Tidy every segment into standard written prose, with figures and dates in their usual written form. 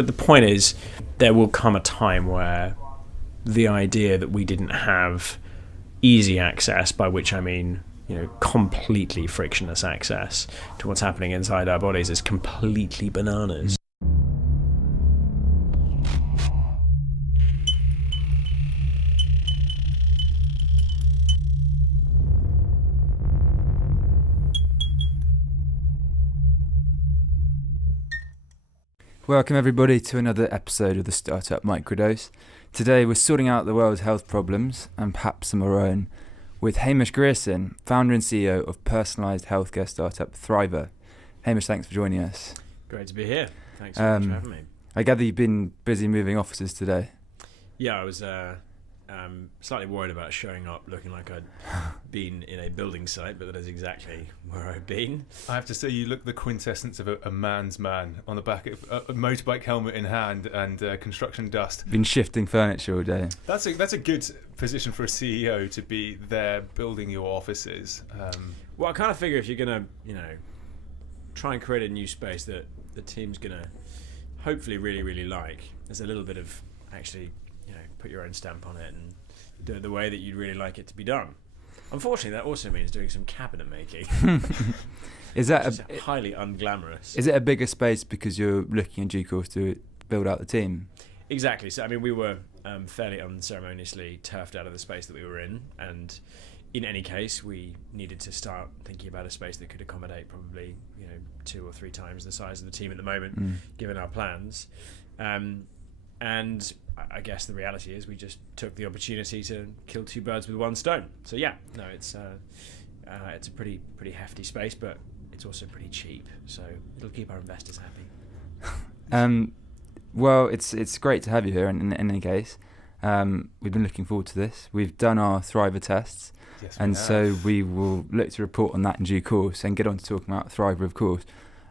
But the point is, there will come a time where the idea that we didn't have easy access, by which I mean, completely frictionless access to what's happening inside our bodies, is completely bananas. Welcome everybody to another episode of the Startup Microdose. Today we're sorting out the world's health problems, and perhaps some of our own, with Hamish Grierson, founder and CEO of personalised healthcare startup Thriva. Hamish, thanks for joining us. Great to be here. Thanks so much for having me. I gather you've been busy moving offices today. Yeah, I was slightly worried about showing up looking like I'd been in a building site, but that is exactly where I've been. I have to say, you look the quintessence of a man's man, on the back of a motorbike helmet in hand and construction dust. Been shifting furniture all day. That's a good position for a CEO, to be there building your offices. Well, I kind of figure if you're going to, try and create a new space that the team's going to hopefully really, really like, there's a little bit of actually, put your own stamp on it and do it the way that you'd really like it to be done. Unfortunately, that also means doing some cabinet making. Is that highly unglamorous? Is it a bigger space because you're looking in due course to build out the team? Exactly. So, we were fairly unceremoniously turfed out of the space that we were in, and in any case, we needed to start thinking about a space that could accommodate probably 2 or 3 times the size of the team at the moment, given our plans. And I guess the reality is we just took the opportunity to kill 2 birds with one stone. So it's a pretty hefty space, but it's also pretty cheap. So it'll keep our investors happy. Well, it's great to have you here. In any case, we've been looking forward to this. We've done our Thriva tests, yes, and so we will look to report on that in due course and get on to talking about Thriva, of course,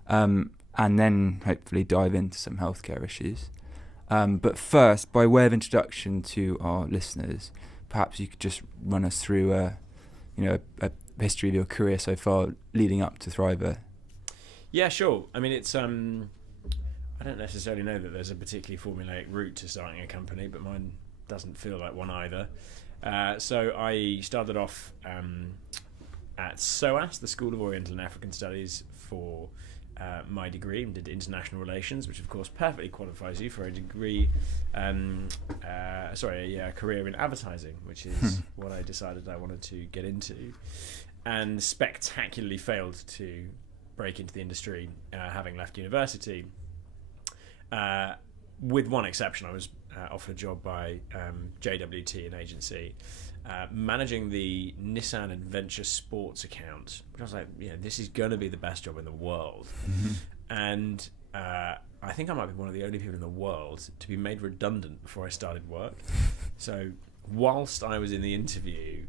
and then hopefully dive into some healthcare issues. But first, by way of introduction to our listeners, perhaps you could just run us through a history of your career so far leading up to Thriva. Yeah, sure. It's I don't necessarily know that there's a particularly formulaic route to starting a company, but mine doesn't feel like one either. So I started off at SOAS, the School of Oriental and African Studies, for my degree, and did international relations, which of course perfectly qualifies you for a degree, a career in advertising, which is what I decided I wanted to get into, and spectacularly failed to break into the industry, having left university. With one exception, I was offered a job by JWT, an agency, managing the Nissan Adventure Sports account, which I was like, this is going to be the best job in the world. And I think I might be one of the only people in the world to be made redundant before I started work. So whilst I was in the interview,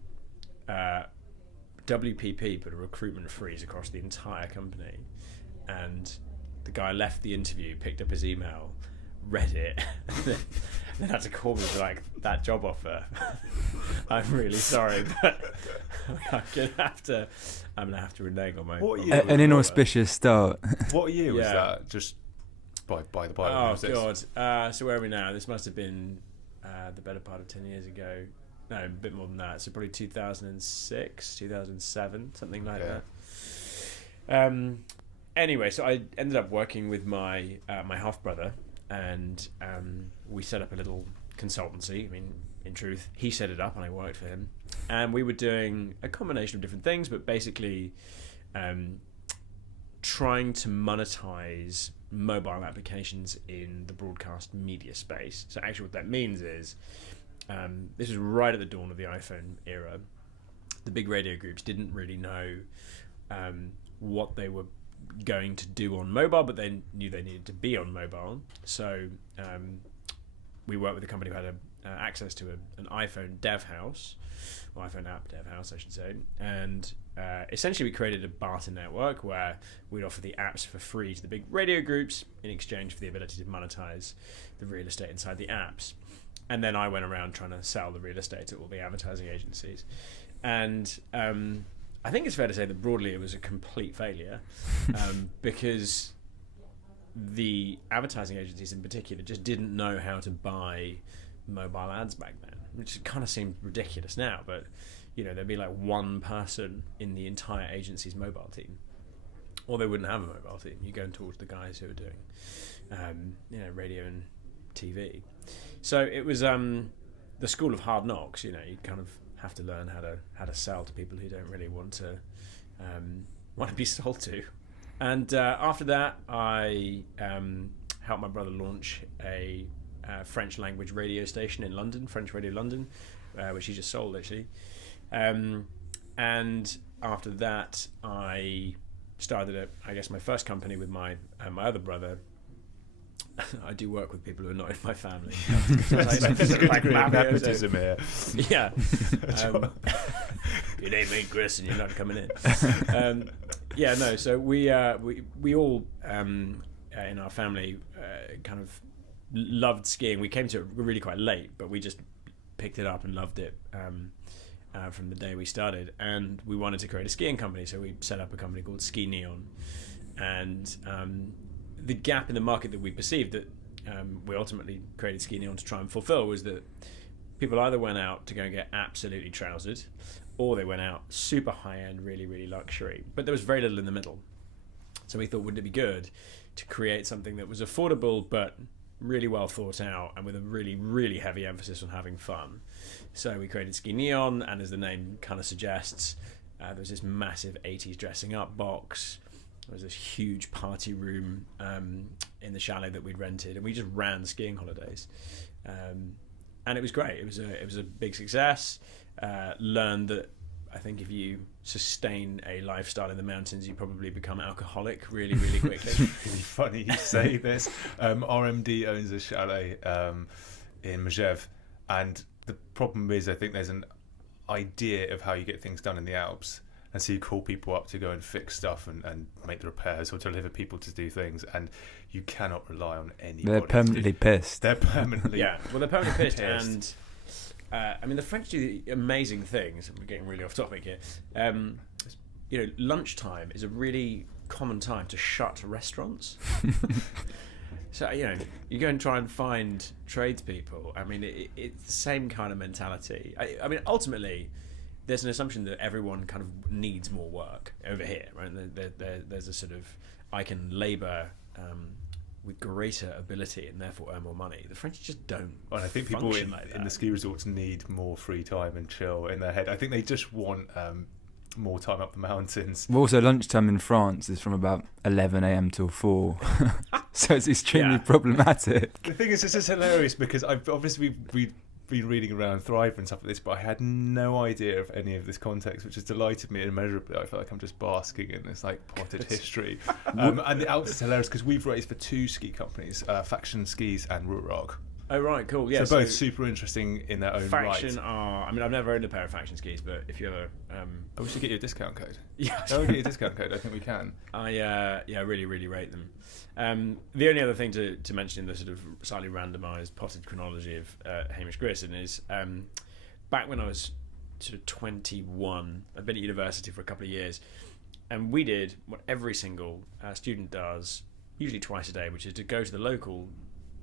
WPP put a recruitment freeze across the entire company, and the guy left the interview, picked up his email, read it, and then had to call me for that job offer. I'm really sorry, but I'm gonna have to renege on my. An inauspicious start. What year was that? Just by the by. Oh God! So where are we now? This must have been the better part of 10 years ago. No, a bit more than that. So probably 2006, 2007, something like that. Anyway, so I ended up working with my half brother, and we set up a little consultancy. In truth, he set it up and I worked for him, and we were doing a combination of different things, but basically trying to monetize mobile applications in the broadcast media space. So actually what that means is, this was right at the dawn of the iPhone era. The big radio groups didn't really know what they were going to do on mobile, but they knew they needed to be on mobile. So we worked with a company who had access to an iPhone dev house, or iPhone app dev house, I should say, and essentially we created a barter network where we'd offer the apps for free to the big radio groups in exchange for the ability to monetize the real estate inside the apps. And then I went around trying to sell the real estate to all the advertising agencies. And I think it's fair to say that broadly it was a complete failure, because the advertising agencies in particular just didn't know how to buy mobile ads back then, which kind of seems ridiculous now, but there'd be like one person in the entire agency's mobile team, or they wouldn't have a mobile team. You go and talk to the guys who are doing radio and TV. So it was the school of hard knocks. You kind of have to learn how to sell to people who don't really want to be sold to. And after that, I helped my brother launch a French language radio station in London, French Radio London, which he just sold actually. And after that, I started my first company with my other brother. I do work with people who are not in my family. There's a good degree of nepotism here. Yeah. Your name ain't Chris and you're not coming in. So we all in our family kind of loved skiing. We came to it really quite late, but we just picked it up and loved it from the day we started. And we wanted to create a skiing company, so we set up a company called Ski Neon. And the gap in the market that we perceived that we ultimately created Ski Neon to try and fulfill was that people either went out to go and get absolutely trousered, or they went out super high-end, really, really luxury. But there was very little in the middle. So we thought, wouldn't it be good to create something that was affordable but really well thought out and with a really, really heavy emphasis on having fun? So we created Ski Neon, and as the name kind of suggests, there was this massive 80s dressing up box. There was this huge party room in the chalet that we'd rented, and we just ran skiing holidays. And it was great. It was a big success. Learned that I think if you sustain a lifestyle in the mountains, you probably become alcoholic really, really quickly. It's really funny you say this. RMD owns a chalet in Megève, and the problem is I think there's an idea of how you get things done in the Alps. And so you call people up to go and fix stuff and make the repairs or to deliver people to do things, and you cannot rely on anybody. They're permanently pissed. They're permanently they're permanently pissed. And the French do amazing things. We're getting really off topic here. Lunchtime is a really common time to shut restaurants. So you go and try and find tradespeople. I mean, it's the same kind of mentality. I mean, ultimately, there's an assumption that everyone kind of needs more work over here, right? There's a sort of, I can labour with greater ability and therefore earn more money. The French just don't. And I think people in the ski resorts need more free time and chill in their head. I think they just want more time up the mountains. Well, also, lunchtime in France is from about 11 a.m. till 4, so it's extremely problematic. The thing is, this is hilarious because I've obviously been reading around Thriva and stuff like this, but I had no idea of any of this context, which has delighted me immeasurably. I feel like I'm just basking in this potted history. And the Alps is hilarious because we've raised for 2 ski companies, Faction Skis and Root Rock. Oh right, cool. Yeah, so both super interesting in their own Faction right. I mean, I've never owned a pair of Faction skis, but if you ever, we should get you a discount code. Yeah, we'll get you a discount code. I think we can. I really, really rate them. The only other thing to mention in the sort of slightly randomised potted chronology of Hamish Grierson is back when I was sort of 21, I'd been at university for a couple of years, and we did what every single student does, usually twice a day, which is to go to the local,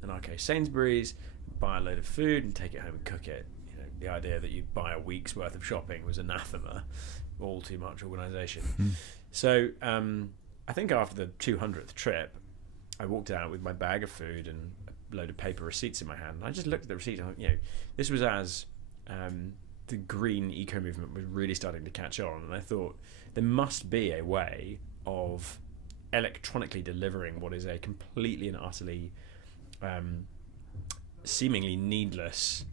in our case Sainsbury's, buy a load of food and take it home and cook it. The idea that you'd buy a week's worth of shopping was anathema, all too much organisation. So I think after the 200th trip, I walked out with my bag of food and a load of paper receipts in my hand. And I just looked at the receipts. And this was as the green eco movement was really starting to catch on, and I thought there must be a way of electronically delivering what is a completely and utterly seemingly needless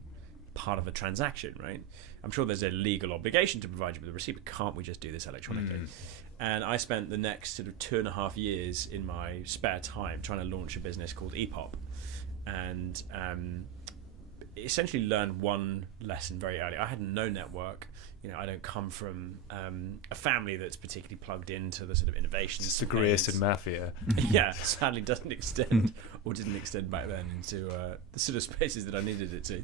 part of a transaction, right? I'm sure there's a legal obligation to provide you with a receipt, but can't we just do this electronically? And I spent the next sort of 2.5 years in my spare time trying to launch a business called EPOP, and essentially learned one lesson very early. I had no network. I don't come from a family that's particularly plugged into the sort of innovation. It's the Grierson mafia. Yeah, sadly didn't extend back then into the sort of spaces that I needed it to.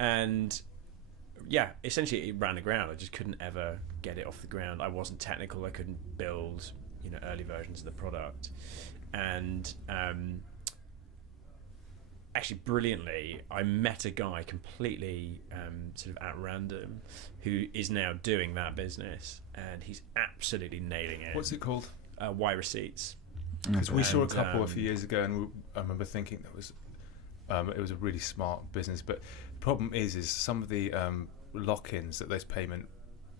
And yeah, essentially it ran aground. I just couldn't ever get it off the ground. I wasn't technical. I couldn't build early versions of the product. and actually brilliantly, I met a guy completely sort of at random who is now doing that business, and he's absolutely nailing it. What's it called? Y Receipts. Because we saw a couple a few years ago, and I remember thinking that was it was a really smart business. But the problem is some of the lock-ins that those payment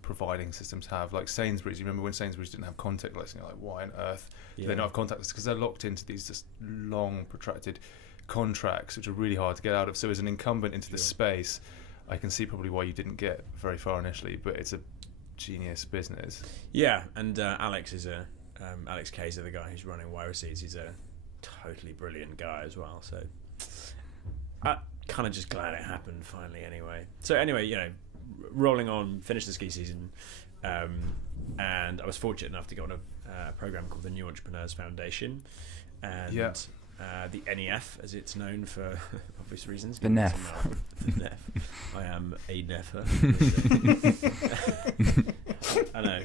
providing systems have, like Sainsbury's. You remember when Sainsbury's didn't have contactless, and you're like, why on earth do they not have contactless? Because they're locked into these just long, protracted contracts, which are really hard to get out of. So as an incumbent into this space, I can see probably why you didn't get very far initially, but it's a genius business. Yeah, and Alex Kayser, the guy who's running Y Receipts, he's a totally brilliant guy as well. So I'm kind of just glad it happened finally anyway. So anyway, rolling on, finished the ski season, and I was fortunate enough to go on a program called the New Entrepreneurs Foundation, and the NEF, as it's known for obvious reasons. The NEF. The NEF. I am a NEFer. I know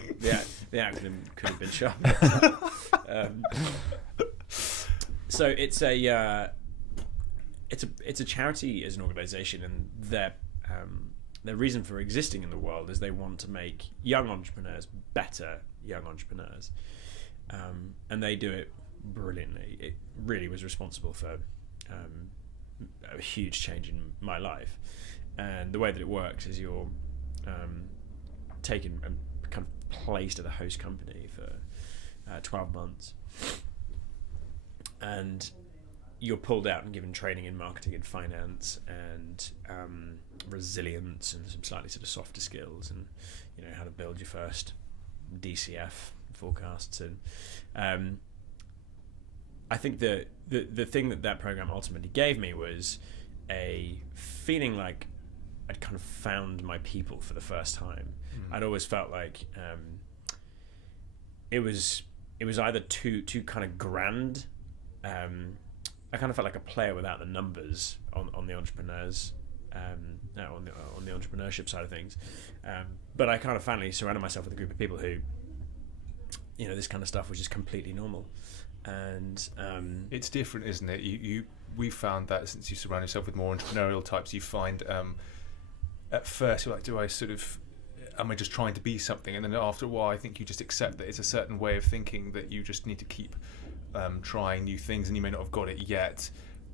the acronym could have been sharper. So it's a charity as an organisation, and their reason for existing in the world is they want to make young entrepreneurs better young entrepreneurs, and they do it brilliantly. It really was responsible for a huge change in my life. And the way that it works is you're taken and kind of placed at the host company for 12 months, and you're pulled out and given training in marketing and finance and resilience and some slightly sort of softer skills, and how to build your first DCF forecasts. And I think the thing that program ultimately gave me was a feeling like I'd kind of found my people for the first time. I'd always felt like it was either too kind of grand. I kind of felt like a player without the numbers on the entrepreneurs, on the entrepreneurship side of things. But I kind of finally surrounded myself with a group of people who, this kind of stuff was just completely normal. And it's different, isn't it? We found that since you surround yourself with more entrepreneurial types, you find at first you're like, am I just trying to be something? And then after a while, I think you just accept that it's a certain way of thinking that you just need to keep trying new things, and you may not have got it yet,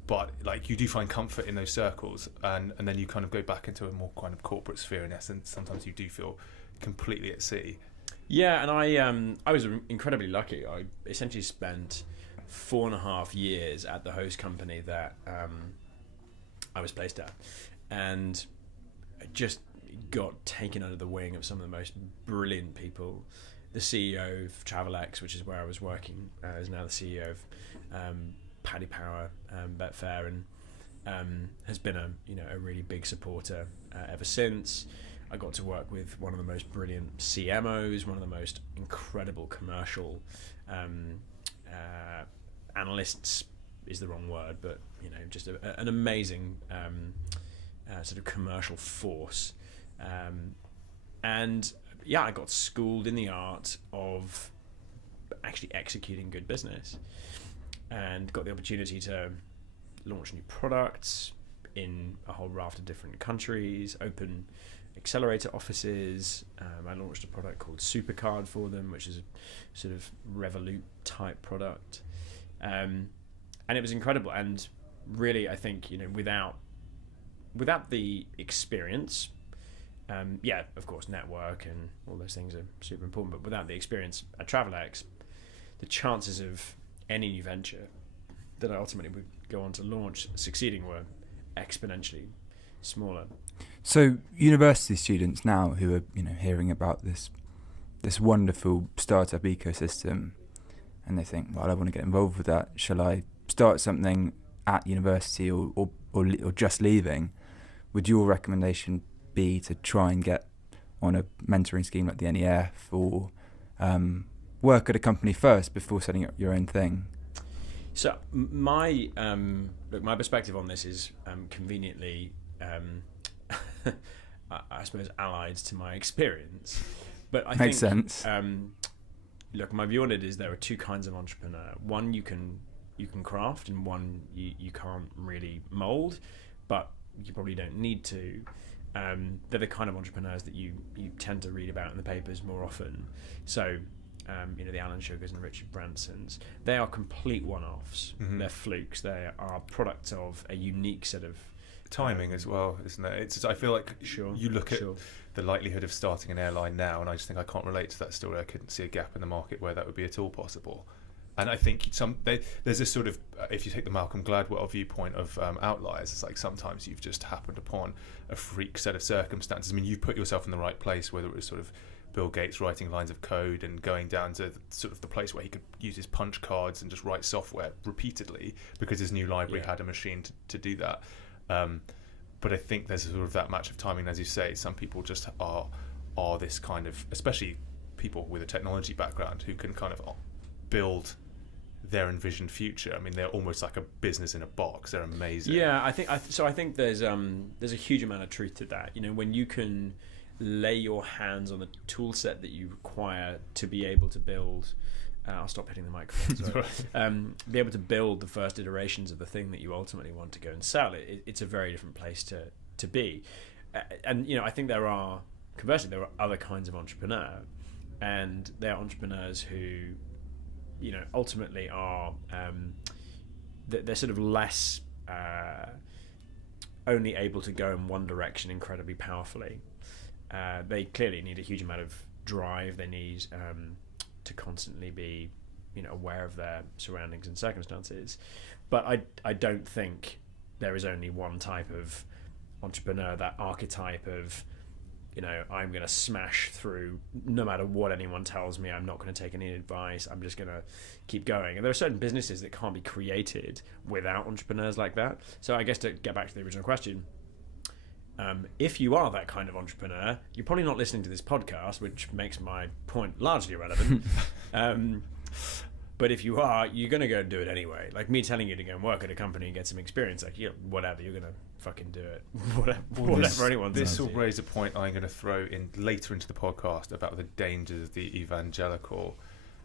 but like you do find comfort in those circles, and then you kind of go back into a more kind of corporate sphere in essence. Sometimes you do feel completely at sea. Yeah, and I was incredibly lucky. I essentially spent 4.5 years at the host company that I was placed at, and I just got taken under the wing of some of the most brilliant people. The CEO of Travelex, which is where I was working, is now the CEO of Paddy Power, Betfair, and has been a really big supporter ever since. I got to work with one of the most brilliant CMOs, one of the most incredible commercial analysts is the wrong word, but just an amazing sort of commercial force. And I got schooled in the art of actually executing good business, and got the opportunity to launch new products in a whole raft of different countries, open accelerator offices. I launched a product called Supercard for them, which is a sort of Revolut type product, and it was incredible. And really, I think without the experience, of course, network and all those things are super important, but without the experience at Travelex, the chances of any new venture that I ultimately would go on to launch succeeding were exponentially smaller. So university students now who are hearing about this wonderful startup ecosystem, and they think, well, I want to get involved with that. Shall I start something at university or just leaving? Would your recommendation be to try and get on a mentoring scheme like the NEF, or work at a company first before setting up your own thing? So my perspective on this is conveniently, I suppose, allied to my experience. But I Makes think, sense. My view on it is there are two kinds of entrepreneur. One, you can you can craft and one you can't really mold, but you probably don't need to. They're the kind of entrepreneurs that you tend to read about in the papers more often. So, the Alan Sugars and Richard Bransons, they are complete one-offs. Mm-hmm. They're flukes. They are products of a unique set of timing as well, isn't it? I feel like you look at the likelihood of starting an airline now, and I just think I can't relate to that story. I couldn't see a gap in the market where that would be at all possible. And I think there's this sort of, if you take the Malcolm Gladwell viewpoint of Outliers, it's like sometimes you've just happened upon a freak set of circumstances. I mean, you put yourself in the right place, whether it was sort of Bill Gates writing lines of code and going down to sort of the place where he could use his punch cards and just write software repeatedly because his new library had a machine to do that. But I think there's sort of that match of timing, as you say. Some people just are this kind of, especially people with a technology background who can kind of build their envisioned future. I mean, they're almost like a business in a box. They're amazing. Yeah, I think there's a huge amount of truth to that. When you can lay your hands on the tool set that you require to be able to build. I'll stop hitting the microphone. Sorry. Be able to build the first iterations of the thing that you ultimately want to go and sell. It's a very different place to be. And I think conversely, there are other kinds of entrepreneur, and they are entrepreneurs who ultimately are they're sort of less only able to go in one direction incredibly powerfully. They clearly need a huge amount of drive. They need to constantly be aware of their surroundings and circumstances. But I don't think there is only one type of entrepreneur, that archetype of I'm going to smash through no matter what anyone tells me. I'm not going to take any advice. I'm just going to keep going. And there are certain businesses that can't be created without entrepreneurs like that. So I guess to get back to the original question, if you are that kind of entrepreneur, you're probably not listening to this podcast, which makes my point largely irrelevant. But if you are, you're going to go and do it anyway. Like me telling you to go and work at a company and get some experience, like whatever, you're going to fucking do it. whatever anyone says. This will raise a point I'm going to throw in later into the podcast about the dangers of the evangelical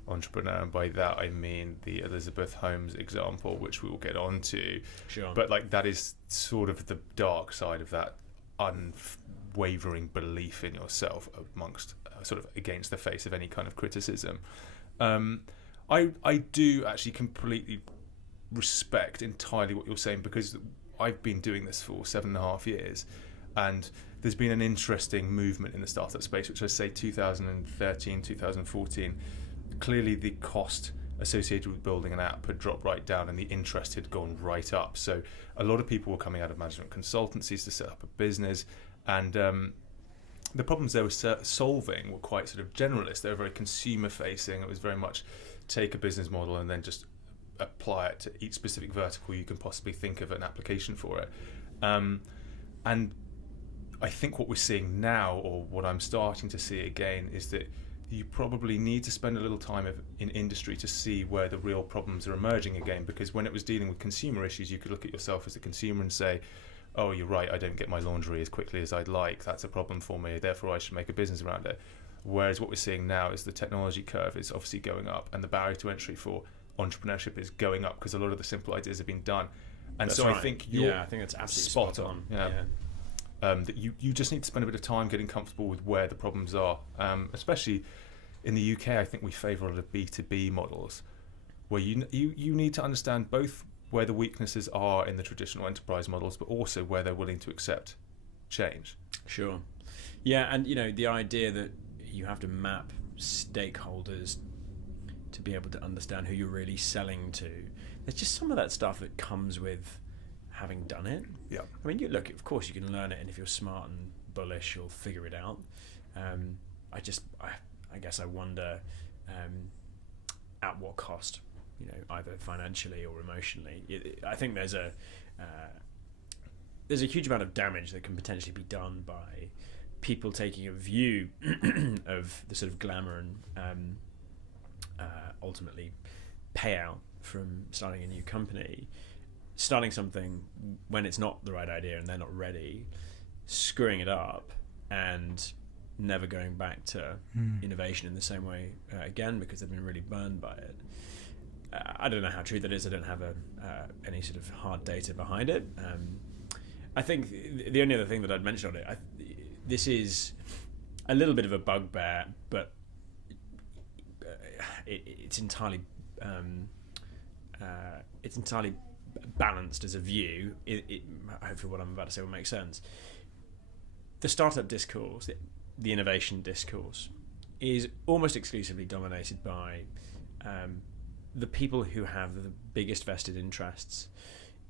entrepreneur, and by that I mean the Elizabeth Holmes example, which we will get on to. Sure. But that is sort of the dark side of that unwavering belief in yourself amongst sort of against the face of any kind of criticism. I do actually completely respect entirely what you're saying, because I've been doing this for 7.5 years, and there's been an interesting movement in the startup space, which I say 2013, 2014. Clearly the cost associated with building an app had dropped right down and the interest had gone right up. So a lot of people were coming out of management consultancies to set up a business, and the problems they were solving were quite sort of generalist. They were very consumer facing. It was very much take a business model and then just apply it to each specific vertical you can possibly think of an application for it. And I think what we're seeing now, or what I'm starting to see again, is that you probably need to spend a little time in industry to see where the real problems are emerging again, because when it was dealing with consumer issues, you could look at yourself as a consumer and say, oh, you're right, I don't get my laundry as quickly as I'd like, that's a problem for me, therefore I should make a business around it. Whereas what we're seeing now is the technology curve is obviously going up, and the barrier to entry for entrepreneurship is going up because a lot of the simple ideas have been done. And that's so right. I think I think that's absolutely spot on. That you just need to spend a bit of time getting comfortable with where the problems are, especially in the UK. I think we favour a lot of B2B models where you need to understand both where the weaknesses are in the traditional enterprise models, but also where they're willing to accept change. Sure. Yeah, and the idea that you have to map stakeholders to be able to understand who you're really selling to. There's just some of that stuff that comes with having done it. Yeah. I mean, of course you can learn it, and if you're smart and bullish, you'll figure it out. I guess I wonder at what cost, either financially or emotionally. I think there's a huge amount of damage that can potentially be done by people taking a view of the sort of glamour and ultimately payout from starting a new company, starting something when it's not the right idea and they're not ready, screwing it up, and never going back to innovation in the same way again because they've been really burned by it. I don't know how true that is. I don't have any sort of hard data behind it. I think the only other thing that I'd mention on it, this is a little bit of a bugbear, but it's entirely balanced as a view. Hopefully what I'm about to say will make sense. The startup discourse, the innovation discourse, is almost exclusively dominated by the people who have the biggest vested interests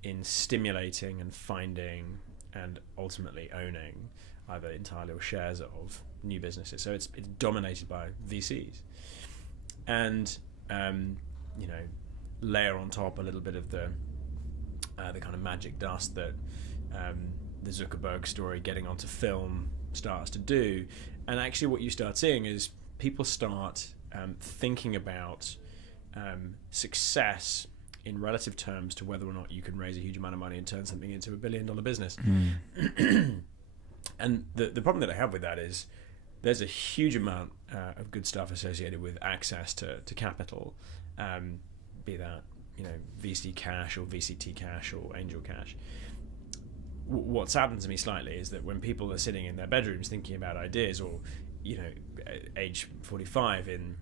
in stimulating and finding and ultimately owning either entirely or shares of new businesses. So it's dominated by VCs. And layer on top a little bit of the kind of magic dust that the Zuckerberg story getting onto film starts to do, and actually what you start seeing is people start thinking about success in relative terms to whether or not you can raise a huge amount of money and turn something into $1 billion business. And the problem that I have with that is there's a huge amount of good stuff associated with access to capital, be that VC cash or VCT cash or angel cash. What saddens me slightly is that when people are sitting in their bedrooms thinking about ideas, or age 45 in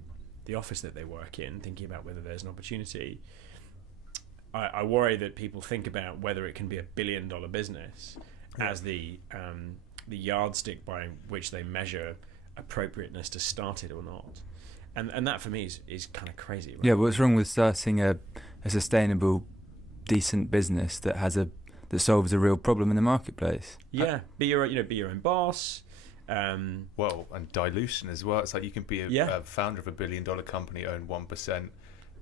the office that they work in, thinking about whether there's an opportunity, I worry that people think about whether it can be $1 billion business as the yardstick by which they measure appropriateness to start it or not, and that for me is kind of crazy. Right? Yeah, what's wrong with starting a sustainable, decent business that solves a real problem in the marketplace? Yeah, be your own boss. Well, and dilution as well. It's like you can be a founder of $1 billion company, own 1%,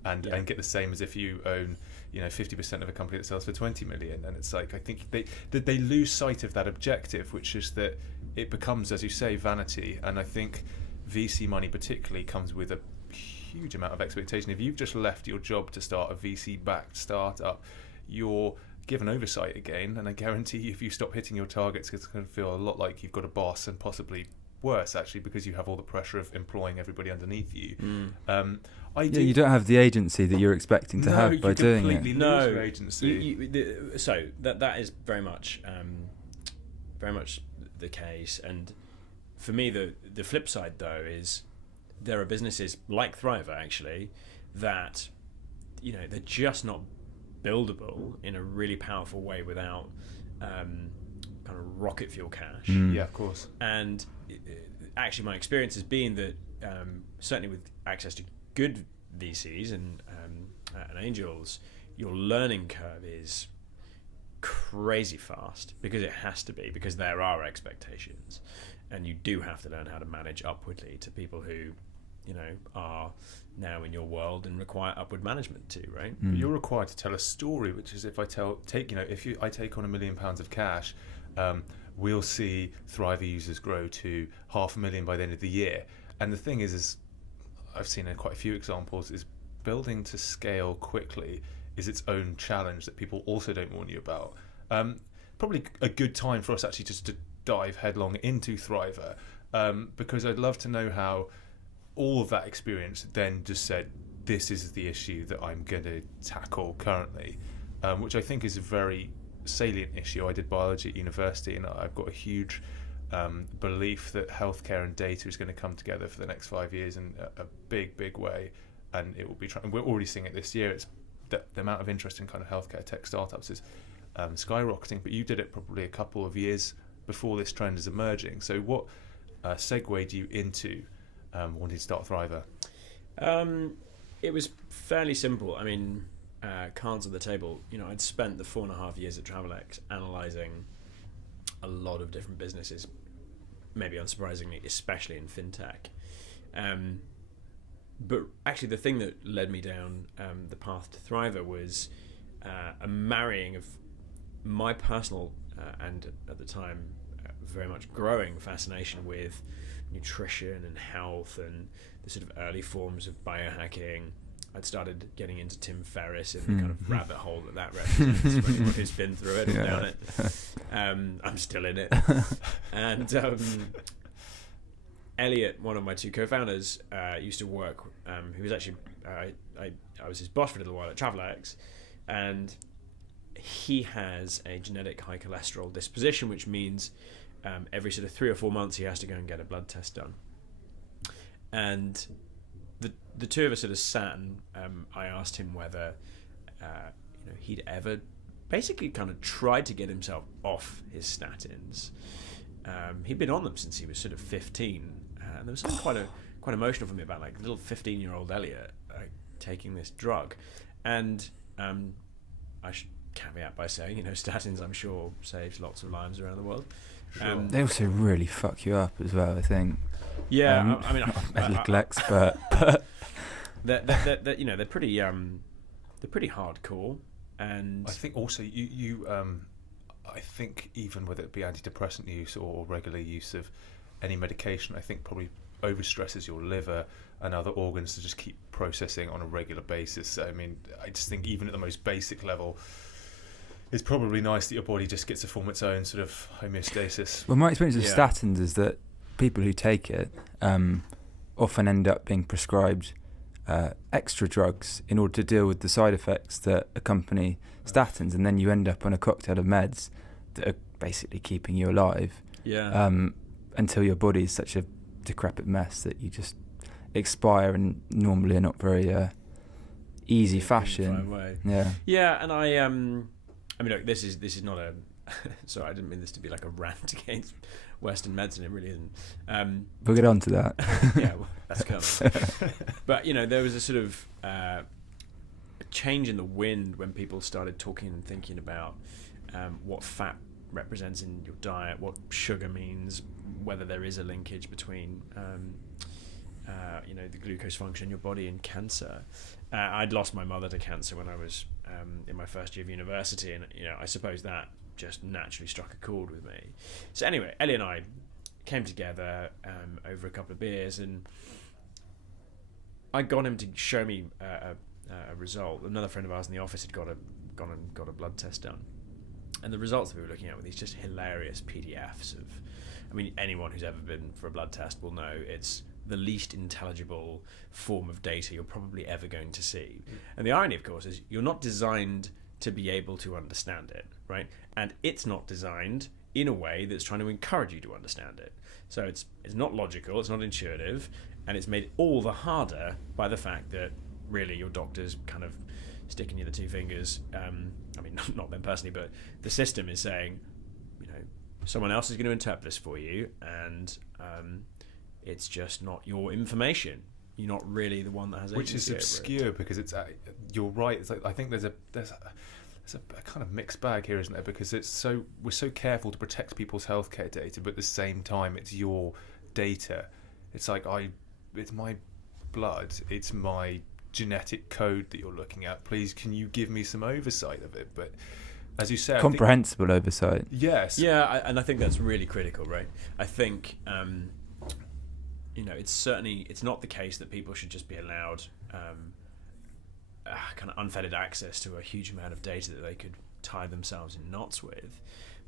and get the same as if you own 50% of a company that sells for 20 million. And it's like, I think they lose sight of that objective, which is that it becomes, as you say, vanity. And I think VC money particularly comes with a huge amount of expectation. If you've just left your job to start a VC-backed startup, you're given oversight again, and I guarantee you if you stop hitting your targets, it's going to feel a lot like you've got a boss, and possibly worse actually, because you have all the pressure of employing everybody underneath you. You don't have the agency that you're expecting to have by doing it. No, your agency. So that is very much the case. And for me, the flip side though is there are businesses like Thriva actually that they're just not buildable in a really powerful way without kind of rocket fuel cash. Yeah, of course. And actually my experience has been that certainly with access to good VCs and angels, your learning curve is crazy fast, because it has to be, because there are expectations, and you do have to learn how to manage upwardly to people who are now in your world and require upward management too, right? You're required to tell a story, which is if I take on £1 million of cash, we'll see Thriva users grow to 500,000 by the end of the year. And the thing is I've seen in quite a few examples, is building to scale quickly is its own challenge that people also don't warn you about. Probably a good time for us actually just to dive headlong into Thriva, because I'd love to know how all of that experience then just said, this is the issue that I'm going to tackle currently, which I think is a very salient issue. I did biology at university, and I've got a huge belief that healthcare and data is going to come together for the next 5 years in a big way, and it will be. And we're already seeing it this year. It's the amount of interest in kind of healthcare tech startups is skyrocketing. But you did it probably a couple of years before this trend is emerging. So what segued you into wanting to start Thriva? It was fairly simple. I mean, cards on the table. I'd spent the 4.5 years at Travelex analysing a lot of different businesses, maybe unsurprisingly, especially in fintech. But actually the thing that led me down the path to Thriva was a marrying of my personal and at the time very much growing fascination with nutrition and health and the sort of early forms of biohacking. I'd started getting into Tim Ferriss and the kind of rabbit hole that represents for anyone who's been through it and down it. I'm still in it. And Eliot, one of my two co-founders, used to work. He was actually I was his boss for a little while at Travelex, and he has a genetic high cholesterol disposition, which means every sort of 3 or 4 months he has to go and get a blood test done. And the two of us sort of sat, and I asked him whether he'd ever basically kind of tried to get himself off his statins. He'd been on them since he was sort of 15, and there was something quite emotional for me about like little 15-year-old Eliot taking this drug. And I should caveat by saying, statins, I'm sure, saves lots of lives around the world. Sure. They also really fuck you up as well, I think. Yeah, I'm a medical expert, but they're pretty hardcore. And I think also you I think even whether it be antidepressant use or regular use of any medication, I think probably overstresses your liver and other organs to just keep processing on a regular basis. So, I mean, I just think even at the most basic level, it's probably nice that your body just gets to form its own sort of homeostasis. Well, my experience with statins is that people who take it often end up being prescribed extra drugs in order to deal with the side effects that accompany statins, and then you end up on a cocktail of meds that are basically keeping you alive until your body is such a decrepit mess that you just expire in normally not very easy fashion. Yeah, and I mean, look, this is not a. Sorry, I didn't mean this to be like a rant against Western medicine. It really isn't. We'll get on to that. Yeah, well, that's coming. But there was a sort of a change in the wind when people started talking and thinking about what fat represents in your diet, what sugar means, whether there is a linkage between the glucose function in your body and cancer. I'd lost my mother to cancer when I was in my first year of university, and I suppose that just naturally struck a chord with me. So anyway, Ellie and I came together over a couple of beers, and I got him to show me a result. Another friend of ours in the office had gone and got a blood test done, and the results that we were looking at were these just hilarious PDFs of. I mean, anyone who's ever been for a blood test will know it's the least intelligible form of data you're probably ever going to see. And the irony, of course, is you're not designed to be able to understand it, right? And it's not designed in a way that's trying to encourage you to understand it. So it's not logical, it's not intuitive, and it's made all the harder by the fact that really your doctor's kind of sticking you the two fingers. I mean, not them personally, but the system is saying, someone else is going to interpret this for you, and it's just not your information. You're not really the one that has which is obscure because it's you're right. It's like I think there's a kind of mixed bag here, isn't there? Because we're so careful to protect people's healthcare data, but at the same time, it's your data. It's like it's my blood, it's my genetic code that you're looking at. Please, can you give me some oversight of it? But as you said, comprehensible oversight. Yes. Yeah, and I think that's really critical, right? I think. It's not the case that people should just be allowed kind of unfettered access to a huge amount of data that they could tie themselves in knots with.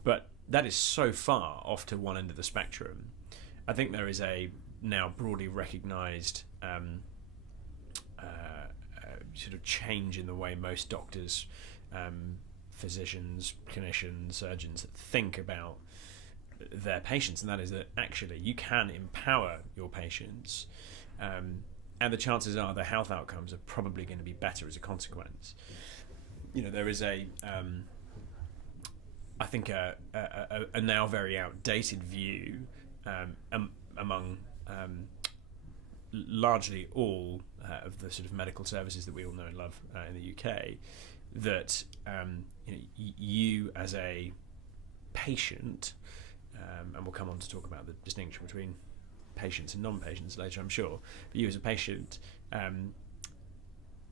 But that is so far off to one end of the spectrum. I think there is a now broadly recognised sort of change in the way most doctors, physicians, clinicians, surgeons think about their patients, and that is that actually you can empower your patients, and the chances are their health outcomes are probably going to be better as a consequence. There is I think a now very outdated view among largely all of the sort of medical services that we all know and love in the UK, that you as a patient, and we'll come on to talk about the distinction between patients and non-patients later, I'm sure, but you as a patient,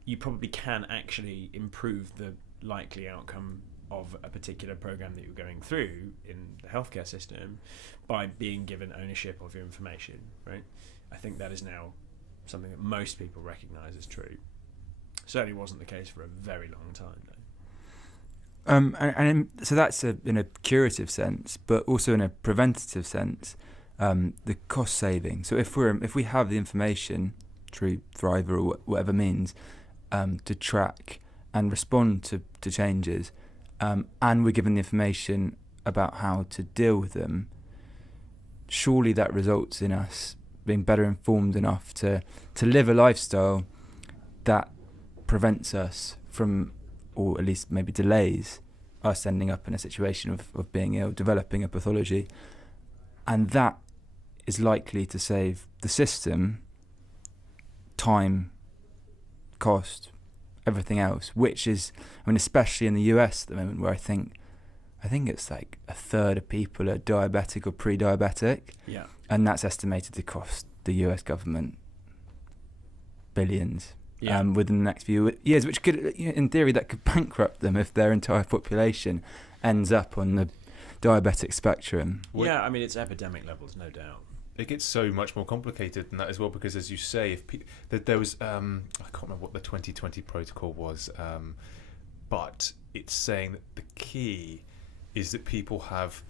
you probably can actually improve the likely outcome of a particular program that you're going through in the healthcare system by being given ownership of your information, right? I think that is now something that most people recognise as true. Certainly wasn't the case for a very long time, though. And so that's in a curative sense, but also in a preventative sense. the cost saving. So if we have the information through Thriva or whatever means to track and respond to changes, and we're given the information about how to deal with them, surely that results in us being better informed enough to live a lifestyle that prevents us from, or at least maybe delays us ending up in a situation of being ill, developing a pathology. And that is likely to save the system time, cost, everything else, which is, I mean, especially in the US at the moment, where I think it's like a third of people are diabetic or pre-diabetic. Yeah. And that's estimated to cost the US government billions within the next few years, which could, in theory, that could bankrupt them if their entire population ends up on the diabetic spectrum. Yeah, I mean, it's epidemic levels, no doubt. It gets so much more complicated than that as well, because as you say, if there was, I can't remember what the 2020 protocol was, but it's saying that the key is that people have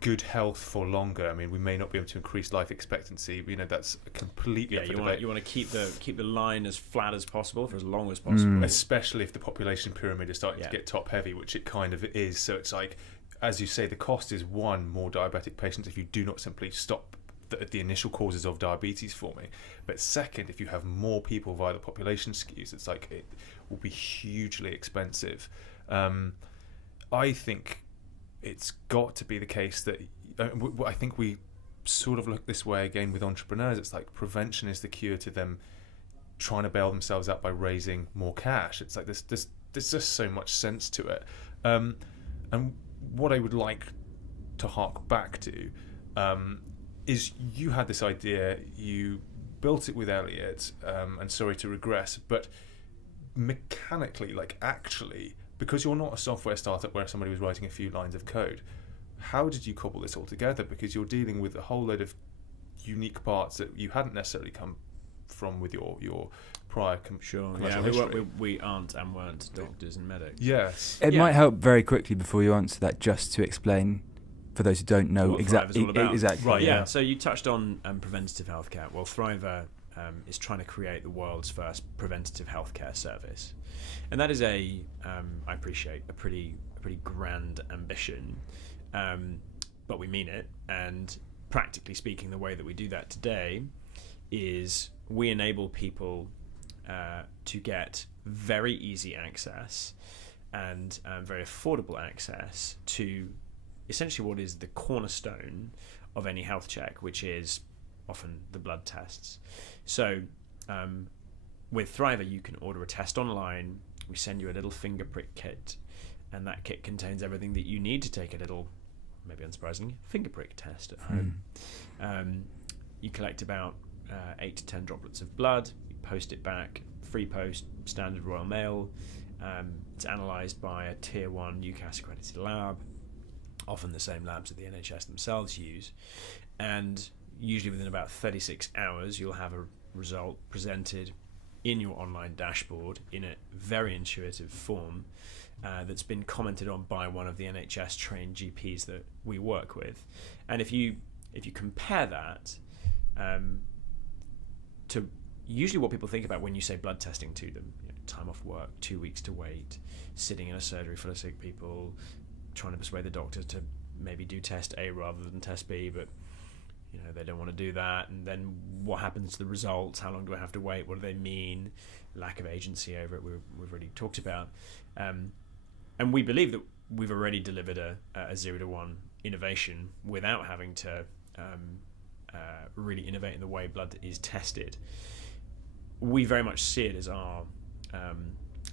good health for longer. I mean, we may not be able to increase life expectancy. That's completely up for debate. You want to keep the line as flat as possible for as long as possible, especially if the population pyramid is starting to get top heavy, which it kind of is. So it's like, as you say, the cost is one, more diabetic patients if you do not simply stop the initial causes of diabetes forming. But second, if you have more people via the population skews, it's like it will be hugely expensive. I think it's got to be the case that I think we sort of look this way again with entrepreneurs. It's like prevention is the cure to them trying to bail themselves out by raising more cash. It's like there's just so much sense to it. And what I would like to hark back to is you had this idea, you built it with Eliot, and sorry to regress, but mechanically, like actually, because you're not a software startup where somebody was writing a few lines of code, how did you cobble this all together? Because you're dealing with a whole load of unique parts that you hadn't necessarily come from with your prior history. We aren't and weren't doctors and medics. Yes. It might help very quickly before you answer that, just to explain for those who don't know what exactly. Exactly. Right. Yeah. So you touched on preventative healthcare. Well, Thriva is trying to create the world's first preventative healthcare service, and that is I appreciate a pretty grand ambition, but we mean it. And practically speaking, the way that we do that today is we enable people to get very easy access and very affordable access to essentially what is the cornerstone of any health check, which is often the blood tests. So with Thriva, you can order a test online. We send you a little finger prick kit, and that kit contains everything that you need to take a little, maybe unsurprisingly, finger prick test at home. You collect about 8 to 10 droplets of blood, you post it back, free post, standard Royal Mail. It's analysed by a tier 1 UCAS accredited lab, often the same labs that the NHS themselves use, and usually within about 36 hours you'll have a result presented in your online dashboard in a very intuitive form that's been commented on by one of the NHS trained GPs that we work with. And if you compare that to usually what people think about when you say blood testing to them, time off work, 2 weeks to wait, sitting in a surgery full of sick people, trying to persuade the doctor to maybe do test A rather than test B, but they don't want to do that. And then what happens to the results? How long do I have to wait? What do they mean? Lack of agency over it, we've already talked about. And we believe that we've already delivered a 0 to 1 innovation without having to really innovate in the way blood is tested. We very much see it as our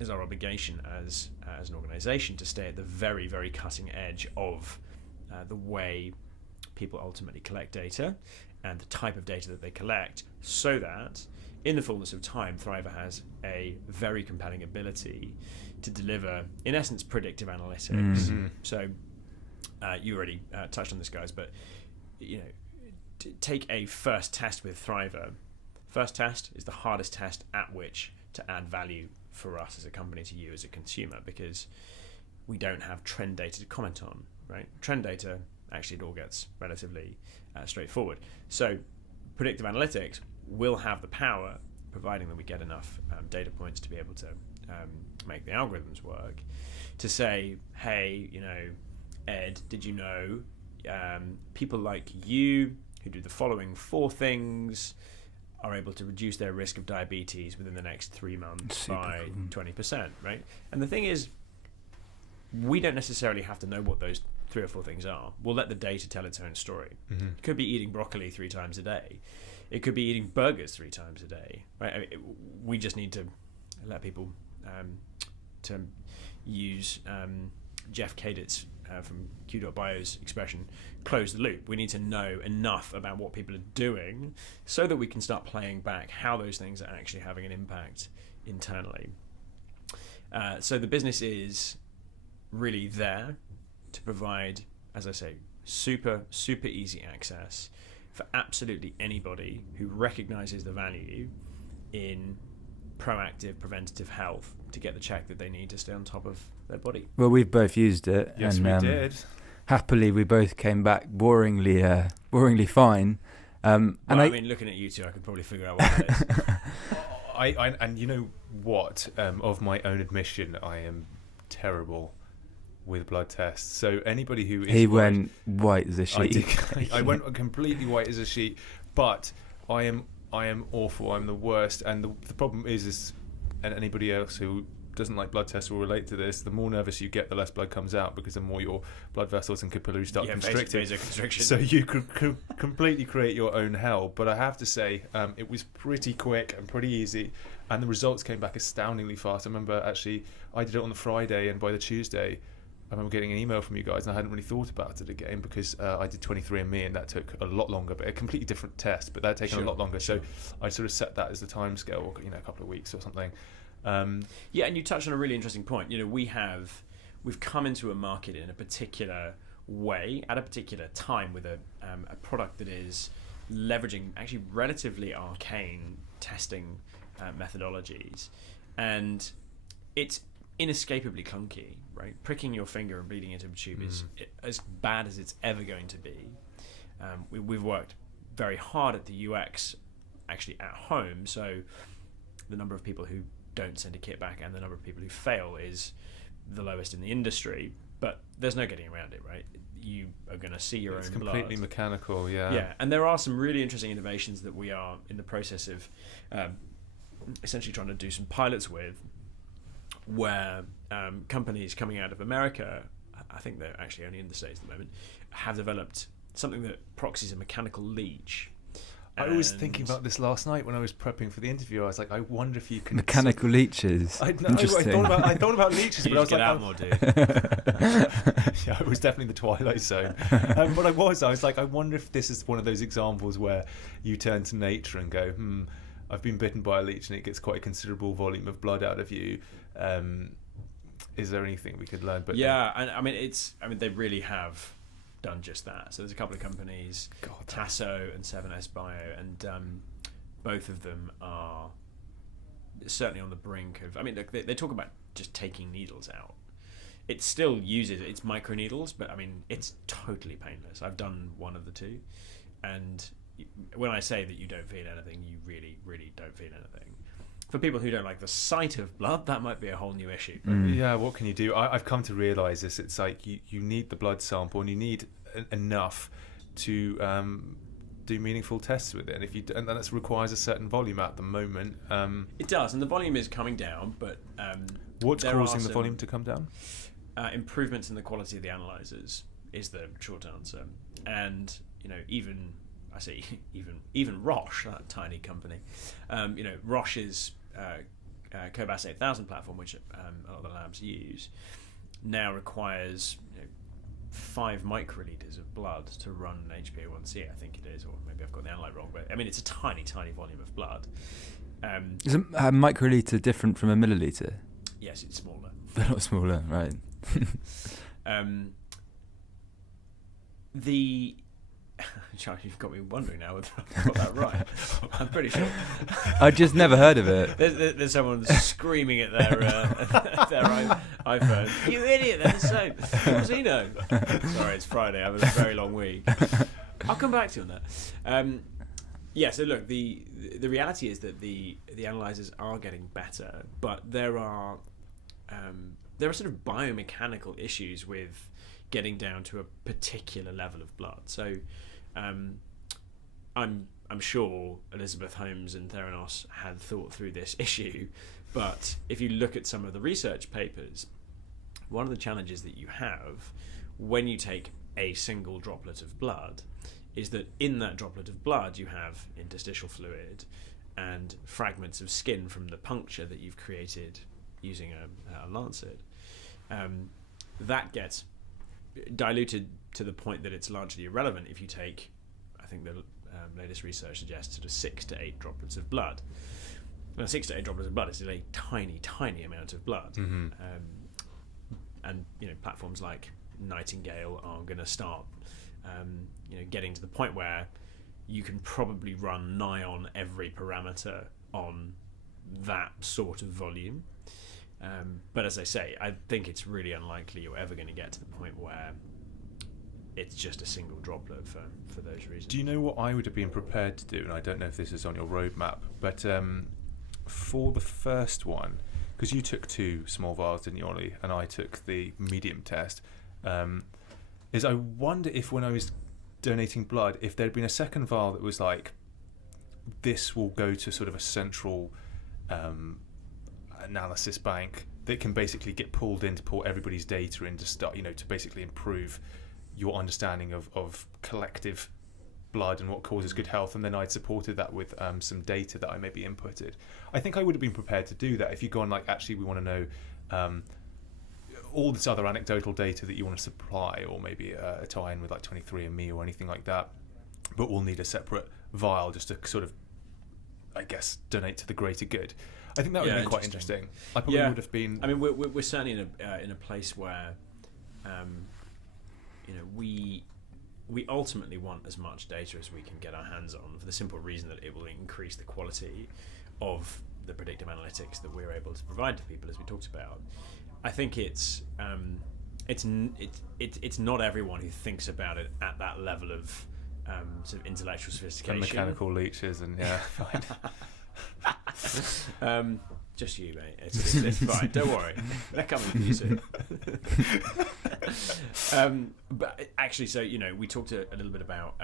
obligation as an organisation to stay at the very, very cutting edge of the way people ultimately collect data and the type of data that they collect, so that in the fullness of time, Thriva has a very compelling ability to deliver, in essence, predictive analytics. So you already touched on this, guys, but take a first test with Thriva. First test is the hardest test at which to add value for us as a company to you as a consumer, because we don't have trend data to comment on, right? Trend data, actually it all gets relatively straightforward. So predictive analytics will have the power, providing that we get enough data points to be able to make the algorithms work, to say, hey, Ed, did you know people like you who do the following 4 things are able to reduce their risk of diabetes within the next 3 months by 20%, right? And the thing is, we don't necessarily have to know what those 3 or 4 things are. We'll let the data tell its own story. Mm-hmm. It could be eating broccoli 3 times a day. It could be eating burgers 3 times a day, right? I mean, we just need to let people to use Jeff Kaditz from Q.Bio's expression, close the loop. We need to know enough about what people are doing so that we can start playing back how those things are actually having an impact internally. So the business is really there to provide, as I say, super easy access for absolutely anybody who recognizes the value in proactive preventative health to get the check that they need to stay on top of their body. Well, we've both used it. Yes, and, we did. Happily, we both came back boringly fine. I mean, looking at you two, I could probably figure out what that is. And you know what? Of my own admission, I am terrible with blood tests. So anybody who is went white as a sheet. I went completely white as a sheet, but I am awful. I'm the worst. And the problem is, and anybody else who doesn't like blood tests will relate to this, the more nervous you get, the less blood comes out, because the more your blood vessels and capillaries start constricting. So you could completely create your own hell. But I have to say, it was pretty quick and pretty easy, and the results came back astoundingly fast. I remember actually I did it on the Friday, and by the Tuesday I remember getting an email from you guys, and I hadn't really thought about it again because I did 23andMe, and that took a lot longer, but a completely different test, but that had taken a lot longer. So I sort of set that as the time scale, a couple of weeks or something. Yeah, and you touched on a really interesting point. We've come into a market in a particular way at a particular time with a product that is leveraging actually relatively arcane testing methodologies, and it's inescapably clunky, right? Pricking your finger and bleeding into a tube is as bad as it's ever going to be. We've worked very hard at the UX actually at home, so the number of people who don't send a kit back and the number of people who fail is the lowest in the industry, but there's no getting around it, right? You are going to see your own blood. It's completely mechanical, yeah. Yeah, and there are some really interesting innovations that we are in the process of essentially trying to do some pilots with, where companies coming out of America, I think they're actually only in the States at the moment, have developed something that proxies a mechanical leech. I was thinking about this last night when I was prepping for the interview. I was like, I wonder if you can... Mechanical leeches. I thought about leeches, but I was get like... out more, dude. Yeah, it was definitely the Twilight Zone. But I was like, I wonder if this is one of those examples where you turn to nature and go, I've been bitten by a leech and it gets quite a considerable volume of blood out of you. Is there anything we could learn? But yeah, and I mean, they really have done just that. So there's a couple of companies, Tasso and 7S Bio, and both of them are certainly on the brink of... I mean, they talk about just taking needles out. It still uses... It's microneedles, but I mean, it's totally painless. I've done one of the two, and when I say that you don't feel anything, you really, really don't feel anything. For people who don't like the sight of blood, that might be a whole new issue. Yeah, what can you do? I've come to realise this. It's like you need the blood sample and you need enough to do meaningful tests with it. And that requires a certain volume at the moment. It does, and the volume is coming down, but... what's causing the volume to come down? Improvements in the quality of the analyzers is the short answer. And, even Roche, that tiny company, Roche's Cobas 8000 platform, which a lot of the labs use, now requires 5 microliters of blood to run an HbA1c, I think it is, or maybe I've got the analyte wrong, but I mean, it's a tiny, tiny volume of blood. Is a microliter different from a milliliter? Yes, it's smaller. They're not smaller, right? You've got me wondering now whether I've got that right. I'm pretty sure. I just never heard of it. There's someone screaming at their iPhone. You idiot, that's so. What does he know? Sorry, it's Friday. I've had a very long week. I'll come back to you on that. So look, the reality is that the analyzers are getting better, but there are sort of biomechanical issues with getting down to a particular level of blood. So I'm sure Elizabeth Holmes and Theranos had thought through this issue, but if you look at some of the research papers, one of the challenges that you have when you take a single droplet of blood is that in that droplet of blood you have interstitial fluid and fragments of skin from the puncture that you've created using a lancet. That gets diluted to the point that it's largely irrelevant if you take, I think the latest research suggests, sort of 6 to 8 droplets of blood. Now, 6 to 8 droplets of blood is still a tiny, tiny amount of blood. Mm-hmm. And platforms like Nightingale are going to start getting to the point where you can probably run nigh on every parameter on that sort of volume. But as I say, I think it's really unlikely you're ever going to get to the point where it's just a single droplet for those reasons. Do you know what I would have been prepared to do? And I don't know if this is on your roadmap, but for the first one, because you took 2 small vials, didn't you, Ollie? And I took the medium test. Is I wonder if when I was donating blood, if there'd been a second vial that was like, this will go to sort of a central analysis bank that can basically get pulled in to pull everybody's data in to start, to basically improve your understanding of collective blood and what causes good health, and then I'd supported that with some data that I maybe inputted. I think I would have been prepared to do that if you'd gone like, actually we want to know all this other anecdotal data that you want to supply, or maybe a tie-in with like 23andMe or anything like that, but we'll need a separate vial just to sort of, I guess, donate to the greater good. I think that would have been quite interesting. I probably would have been. I mean, we're certainly in a place where, we ultimately want as much data as we can get our hands on, for the simple reason that it will increase the quality of the predictive analytics that we're able to provide to people, as we talked about. I think it's not everyone who thinks about it at that level of sort of intellectual sophistication. And mechanical leeches and fine. Just you, mate. It's fine. Don't worry. They're coming for you soon. But actually, so we talked a little bit about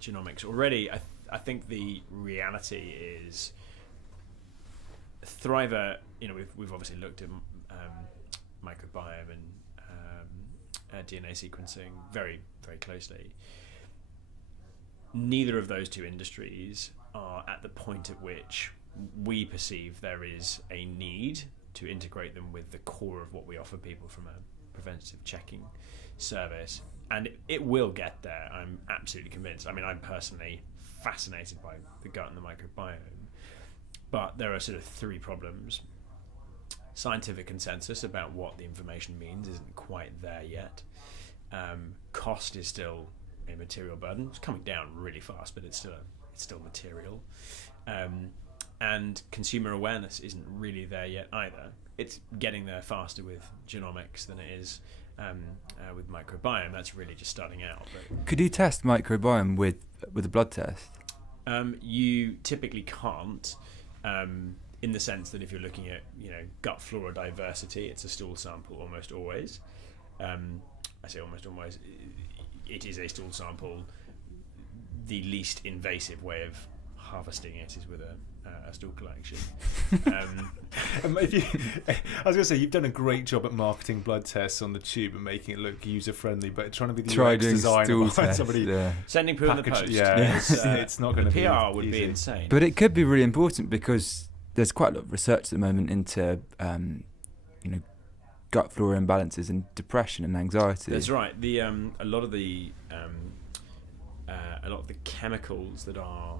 genomics already. I think the reality is Thriva. We've obviously looked at microbiome and DNA sequencing very, very closely. Neither of those 2 industries are at the point at which we perceive there is a need to integrate them with the core of what we offer people from a preventative checking service, and it will get there. I'm absolutely convinced. I mean, I'm personally fascinated by the gut and the microbiome, but there are sort of 3 problems. Scientific consensus about what the information means isn't quite there yet. Cost is still a material burden. It's coming down really fast, but it's still material. And consumer awareness isn't really there yet either. It's getting there faster with genomics than it is with microbiome. That's really just starting out. But could you test microbiome with a blood test? You typically can't, in the sense that if you're looking at gut flora diversity, it's a stool sample almost always. I say almost always. It is a stool sample. The least invasive way of harvesting it is with a stool collection. I was going to say, you've done a great job at marketing blood tests on the tube and making it look user friendly, but trying to be the UX designer behind somebody sending poo in the post. It's not going to be PR would easy. be insane. But it could be really important because there's quite a lot of research at the moment into gut flora imbalances and depression and anxiety. That's right. A lot of the chemicals that are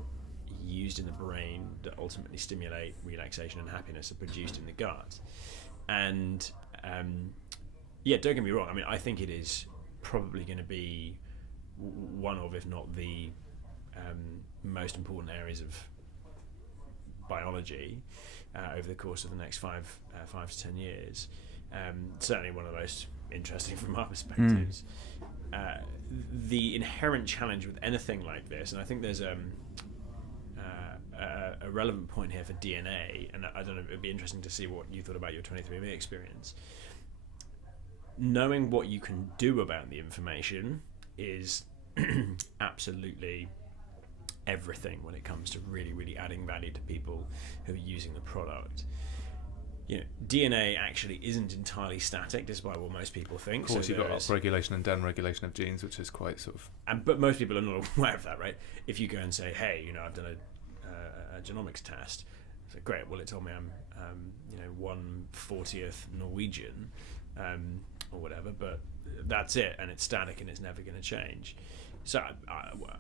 used in the brain that ultimately stimulate relaxation and happiness are produced in the gut. And don't get me wrong, I mean, I think it is probably going to be one of, if not the most important areas of biology over the course of the next 5 to 10 years. certainly one of the most interesting from our perspectives. The inherent challenge with anything like this, and I think there's a relevant point here for DNA, and I don't know, it'd be interesting to see what you thought about your 23andMe experience. Knowing what you can do about the information is absolutely everything when it comes to really, really adding value to people who are using the product. You know, DNA actually isn't entirely static, despite what most people think. Of course, so you've got upregulation and downregulation of genes, which is quite sort of... but most people are not aware of that, right? If you go and say, hey, you know, I've done a genomics test, it's like, great, well, it told me I'm, 1/40th Norwegian, or whatever, but that's it, and it's static and it's never going to change. So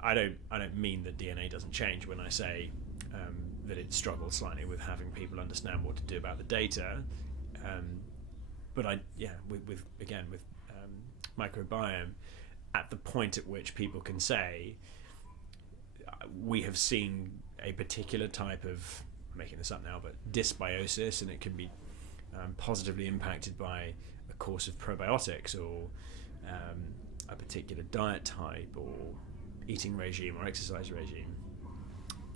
I don't mean that DNA doesn't change when I say that it struggles slightly with having people understand what to do about the data. But with Microbiome, at the point at which people can say, we have seen a particular type of, I'm making this up now, but dysbiosis, and it can be positively impacted by a course of probiotics or a particular diet type or eating regime or exercise regime,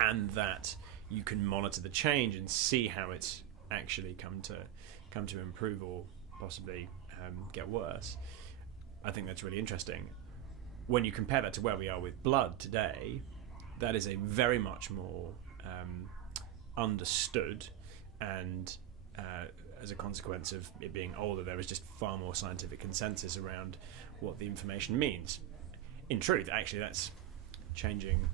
and that you can monitor the change and see how it's actually come to improve or possibly get worse. I think that's really interesting. When you compare that to where we are with blood today, that is a very much more understood, and as a consequence of it being older, there is just far more scientific consensus around what the information means. In truth, actually, that's changing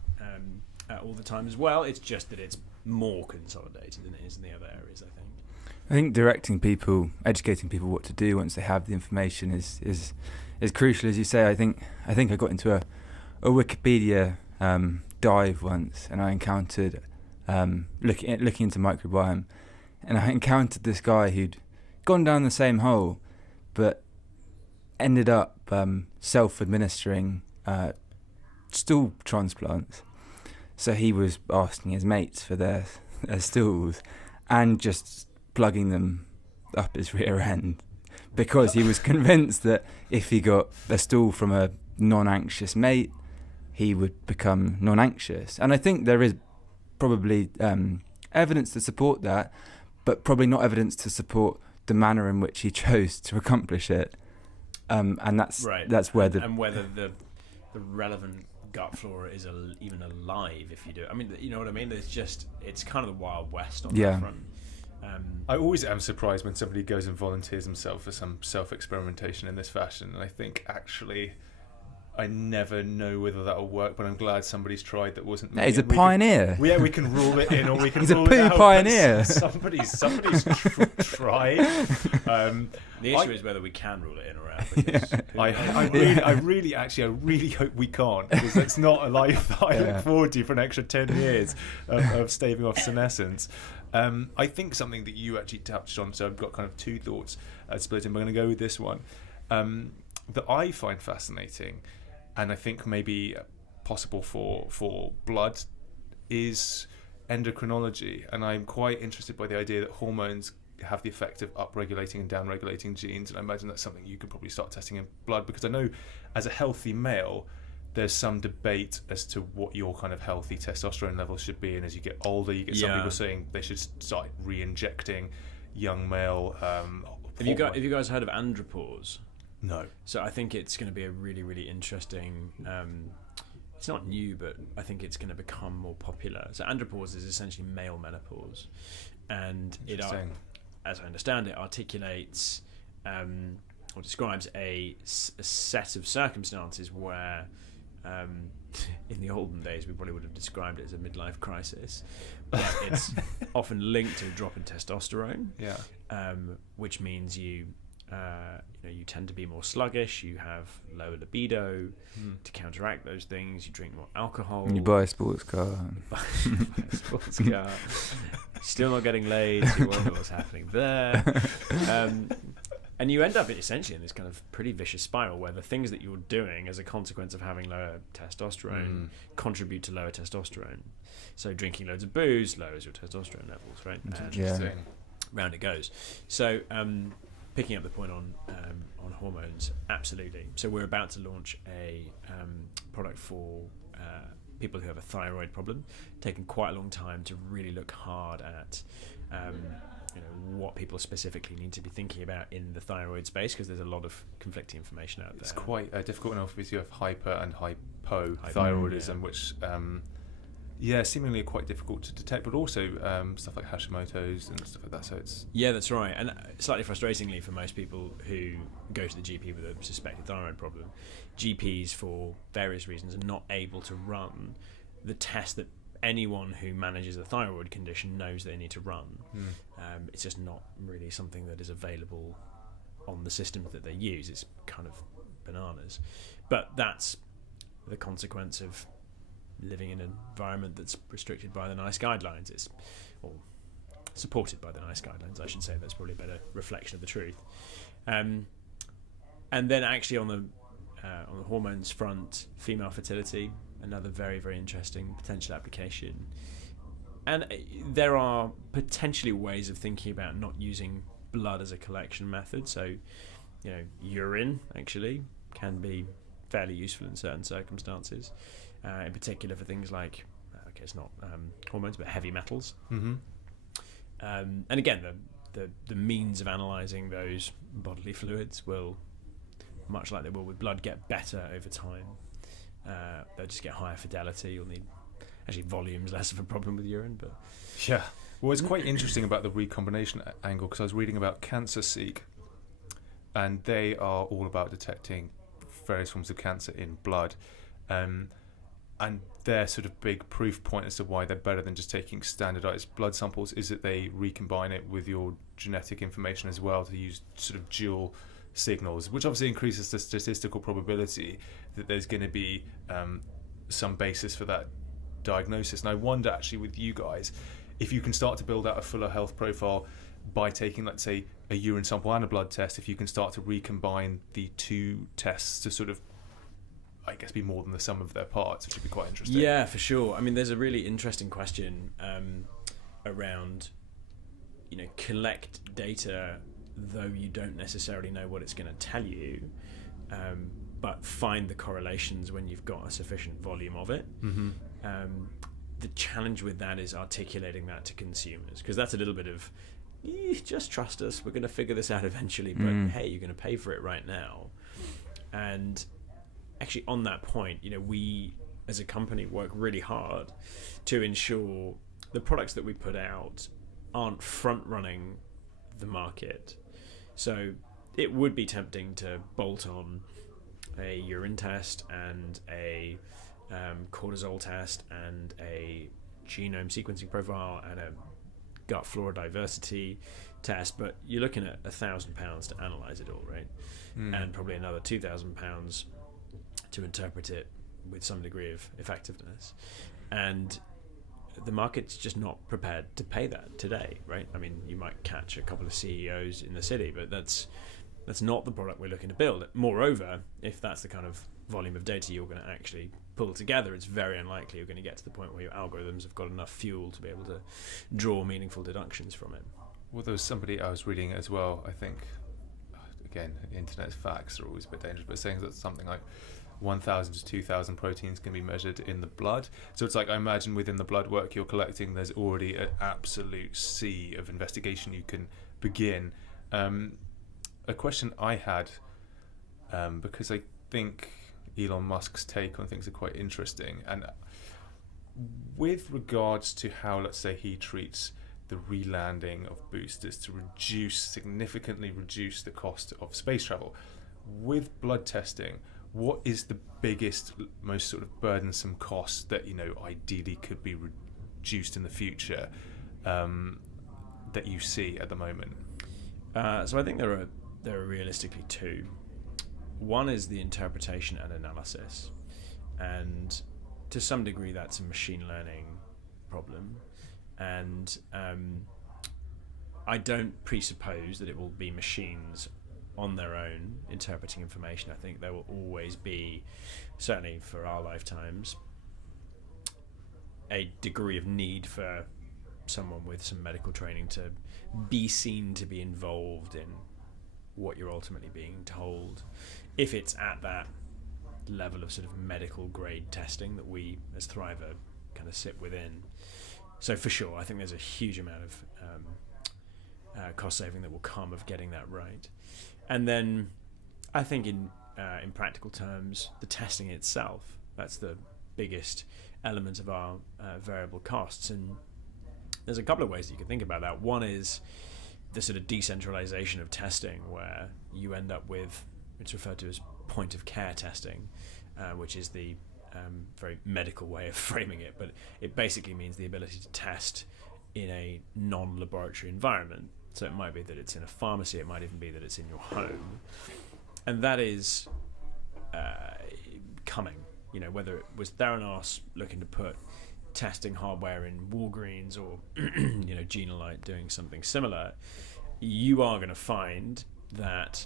all the time as well. It's just that it's more consolidated than it is in the other areas, I think directing people, educating people what to do once they have the information is crucial, as you say. I think I got into a Wikipedia dive once, and I encountered looking into microbiome, and I encountered this guy who'd gone down the same hole, but ended up self-administering stool transplants. So he was asking his mates for their stools and just plugging them up his rear end, because he was convinced that if he got a stool from a non-anxious mate, he would become non-anxious. And I think there is probably evidence to support that, but probably not evidence to support the manner in which he chose to accomplish it. And that's right. That's where and whether the relevant gut flora is even alive if you do it. I mean, you know what I mean? It's kind of the Wild West on that front. I always am surprised when somebody goes and volunteers himself for some self-experimentation in this fashion, and I think actually I never know whether that'll work, but I'm glad somebody's tried that wasn't me. He's a pioneer. We can rule it in, or we can He's rule a poo it out. pioneer. Somebody's tried. The issue is whether we can rule it in or out. Because I really hope we can't, because that's not a life that I look forward to for an extra 10 years of staving off senescence. I think something that you actually touched on, so I've got kind of two thoughts split, and we're going to go with this one, that I find fascinating, and I think maybe possible for blood, is endocrinology. And I'm quite interested by the idea that hormones have the effect of upregulating and downregulating genes, and I imagine that's something you could probably start testing in blood, because I know as a healthy male there's some debate as to what your kind of healthy testosterone levels should be, and as you get older you get some people saying they should start re-injecting young male Have you guys heard of andropause? No. So I think it's going to be a really, really interesting. It's not new, but I think it's going to become more popular. So andropause is essentially male menopause, and it, as I understand it, articulates or describes a set of circumstances where, in the olden days, we probably would have described it as a midlife crisis, but it's often linked to a drop in testosterone. Which means you tend to be more sluggish, you have lower libido. To counteract those things, you drink more alcohol. And you buy a sports car. Still not getting laid, so you wonder what's happening there. And you end up essentially in this kind of pretty vicious spiral where the things that you're doing as a consequence of having lower testosterone contribute to lower testosterone. So drinking loads of booze lowers your testosterone levels, right? Interesting. Round it goes. So picking up the point on hormones, absolutely. So we're about to launch a product for people who have a thyroid problem. Taken quite a long time to really look hard at what people specifically need to be thinking about in the thyroid space, because there's a lot of conflicting information out there. It's quite difficult enough because you have hyper and hypothyroidism, which seemingly quite difficult to detect, but also stuff like Hashimoto's and stuff like that. So it's that's right. And slightly frustratingly for most people who go to the GP with a suspected thyroid problem, GPs for various reasons are not able to run the test that anyone who manages a thyroid condition knows they need to run. It's just not really something that is available on the systems that they use. It's kind of bananas, but that's the consequence of living in an environment that's restricted by the NICE guidelines. Or supported by the NICE guidelines, I should say. That's probably a better reflection of the truth. And then actually on the hormones front, female fertility, another very, very interesting potential application. And there are potentially ways of thinking about not using blood as a collection method. So, urine actually can be fairly useful in certain circumstances, in particular for things like, it's not hormones, but heavy metals. Mm-hmm. And again, the means of analysing those bodily fluids will, much like they will with blood, get better over time. They'll just get higher fidelity. You'll need volume's less of a problem with urine, but well, it's quite interesting about the recombination angle, because I was reading about CancerSeek, and they are all about detecting various forms of cancer in blood, and their sort of big proof point as to why they're better than just taking standardized blood samples is that they recombine it with your genetic information as well to use sort of dual signals, which obviously increases the statistical probability that there's going to be some basis for that diagnosis. And I wonder actually with you guys, if you can start to build out a fuller health profile by taking, let's say, a urine sample and a blood test, if you can start to recombine the two tests to sort of, I guess, be more than the sum of their parts, which would be quite interesting. Yeah, for sure. I mean, there's a really interesting question around, collect data, though you don't necessarily know what it's going to tell you, but find the correlations when you've got a sufficient volume of it. Mm-hmm. The challenge with that is articulating that to consumers, because that's a little bit of, just trust us, we're going to figure this out eventually, but hey, you're going to pay for it right now. And actually on that point, we as a company work really hard to ensure the products that we put out aren't front running the market. So it would be tempting to bolt on a urine test and a cortisol test and a genome sequencing profile and a gut flora diversity test, but you're looking at £1,000 to analyze it all, right? And probably another £2,000 to interpret it with some degree of effectiveness. And the market's just not prepared to pay that today, right? I mean, you might catch a couple of CEOs in the city, but that's not the product we're looking to build. Moreover, if that's the kind of volume of data you're going to actually pull together, it's very unlikely you're going to get to the point where your algorithms have got enough fuel to be able to draw meaningful deductions from it. Well, there was somebody I was reading as well, I think, again, internet facts are always a bit dangerous, but saying that something like 1,000 to 2,000 proteins can be measured in the blood. So it's like, I imagine within the blood work you're collecting, there's already an absolute sea of investigation you can begin. A question I had, because I think Elon Musk's take on things are quite interesting, and with regards to how, let's say, he treats the re-landing of boosters to significantly reduce the cost of space travel. With blood testing, what is the biggest, most sort of burdensome cost that, ideally could be reduced in the future that you see at the moment? So I think there are realistically two. One is the interpretation and analysis, and to some degree that's a machine learning problem, and I don't presuppose that it will be machines on their own interpreting information. I think there will always be, certainly for our lifetimes, a degree of need for someone with some medical training to be seen to be involved in what you're ultimately being told, if it's at that level of sort of medical grade testing that we as Thriva kind of sit within. So for sure, I think there's a huge amount of cost saving that will come of getting that right. And then I think in practical terms, the testing itself, that's the biggest element of our variable costs. And there's a couple of ways that you can think about that. One is the sort of decentralization of testing, where you end up with, it's referred to as point of care testing, which is the very medical way of framing it, but it basically means the ability to test in a non-laboratory environment. So it might be that it's in a pharmacy, it might even be that it's in your home, and that is coming. You know, whether it was Theranos looking to put testing hardware in Walgreens, or you know, Genolite doing something similar, you are going to find that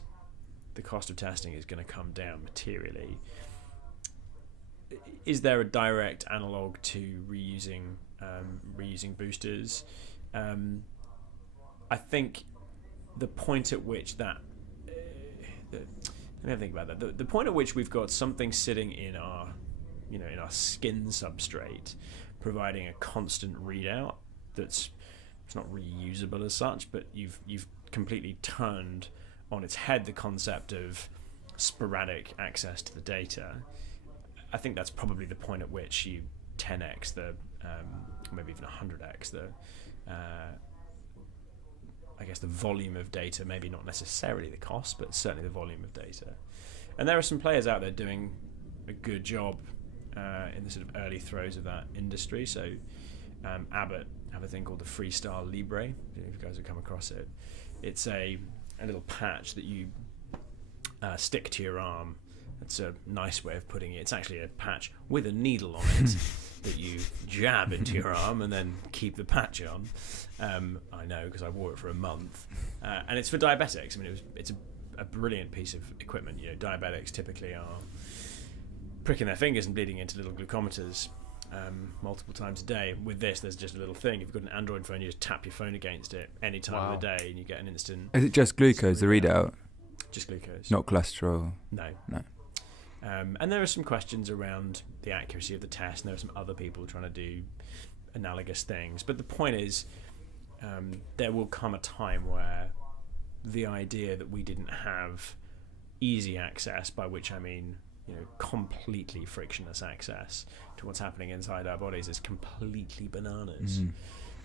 the cost of testing is going to come down materially. Is there a direct analog to reusing boosters? I think the point at which that let me think about that. The point at which we've got something sitting in our, you know, in our skin substrate, providing a constant readout it's not reusable as such, but you've completely turned on its head the concept of sporadic access to the data. I think that's probably the point at which you 10x the, maybe even 100x the, I guess the volume of data, maybe not necessarily the cost, but certainly the volume of data. And there are some players out there doing a good job in the sort of early throes of that industry. So Abbott have a thing called the Freestyle Libre. I don't know if you guys have come across it. It's a little patch that you stick to your arm. That's a nice way of putting it. It's actually a patch with a needle on it that you jab into your arm and then keep the patch on. I know, because I wore it for a month. And it's for diabetics. I mean, it's a brilliant piece of equipment. You know, diabetics typically are pricking their fingers and bleeding into little glucometers multiple times a day. With this, there's just a little thing. If you've got an Android phone, you just tap your phone against it any time of the day and you get an instant... Is it just glucose, the readout? Just glucose. Not cholesterol? No. And there are some questions around the accuracy of the test, and there are some other people trying to do analogous things. But the point is, there will come a time where the idea that we didn't have easy access, by which I mean, you know, completely frictionless access to what's happening inside our bodies, is completely bananas. Mm-hmm.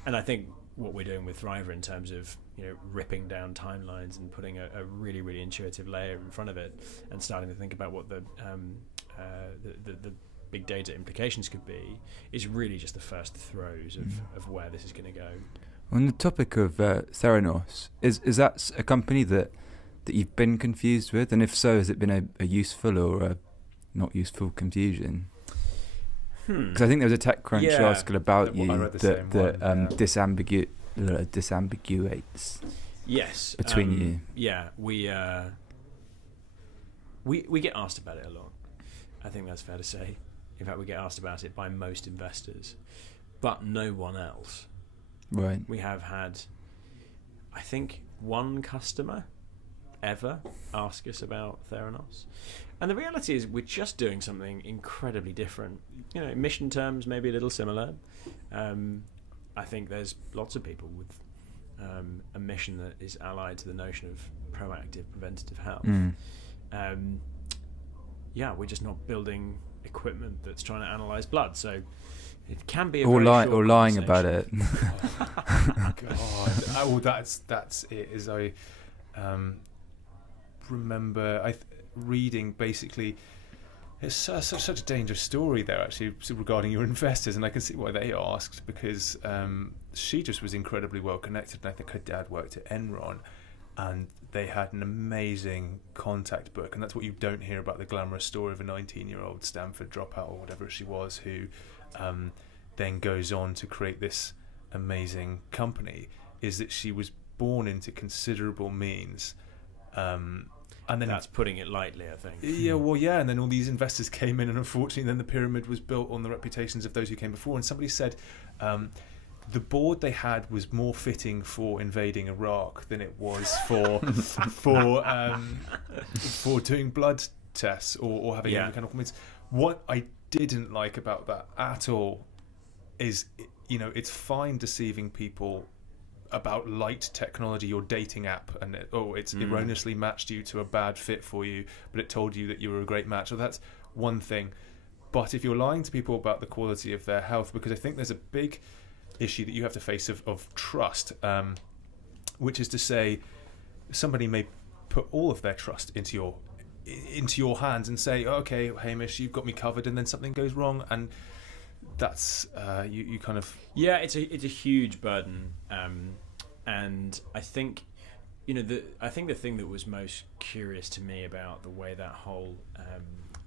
And I think what we're doing with Thriva in terms of, you know, ripping down timelines and putting a really, really intuitive layer in front of it, and starting to think about what the big data implications could be, is really just the first throes of where this is going to go. On the topic of Theranos, is that a company that you've been confused with? And if so, has it been a useful or a not useful confusion? Because I think there was a TechCrunch article about you that disambiguates between you. Yeah, we get asked about it a lot. I think that's fair to say. In fact, we get asked about it by most investors, but no one else. Right. We have had, I think, one customer ever ask us about Theranos. And the reality is we're just doing something incredibly different. You know, in mission terms, maybe a little similar. I think there's lots of people with a mission that is allied to the notion of proactive preventative health. We're just not building equipment that's trying to analyze blood. So it can be a or lying about it. God, that's it. As I remember, reading basically, it's such a dangerous story there actually regarding your investors, and I can see why they asked, because she just was incredibly well connected, and I think her dad worked at Enron, and they had an amazing contact book, and that's what you don't hear about the glamorous story of a 19-year-old Stanford dropout or whatever she was, who then goes on to create this amazing company, is that she was born into considerable means. And then that's putting it lightly, I think. And then all these investors came in, and unfortunately then the pyramid was built on the reputations of those who came before. And somebody said, the board they had was more fitting for invading Iraq than it was for for doing blood tests or having mechanical means. What I didn't like about that at all is, it's fine deceiving people about light technology or dating app, and it's erroneously matched you to a bad fit for you, but it told you that you were a great match. So that's one thing. But if you're lying to people about the quality of their health, because I think there's a big issue that you have to face of trust, which is to say, somebody may put all of their trust into your hands and say, okay, Hamish, you've got me covered, and then something goes wrong, and that's you kind of it's a huge burden, and I think the thing that was most curious to me about the way that whole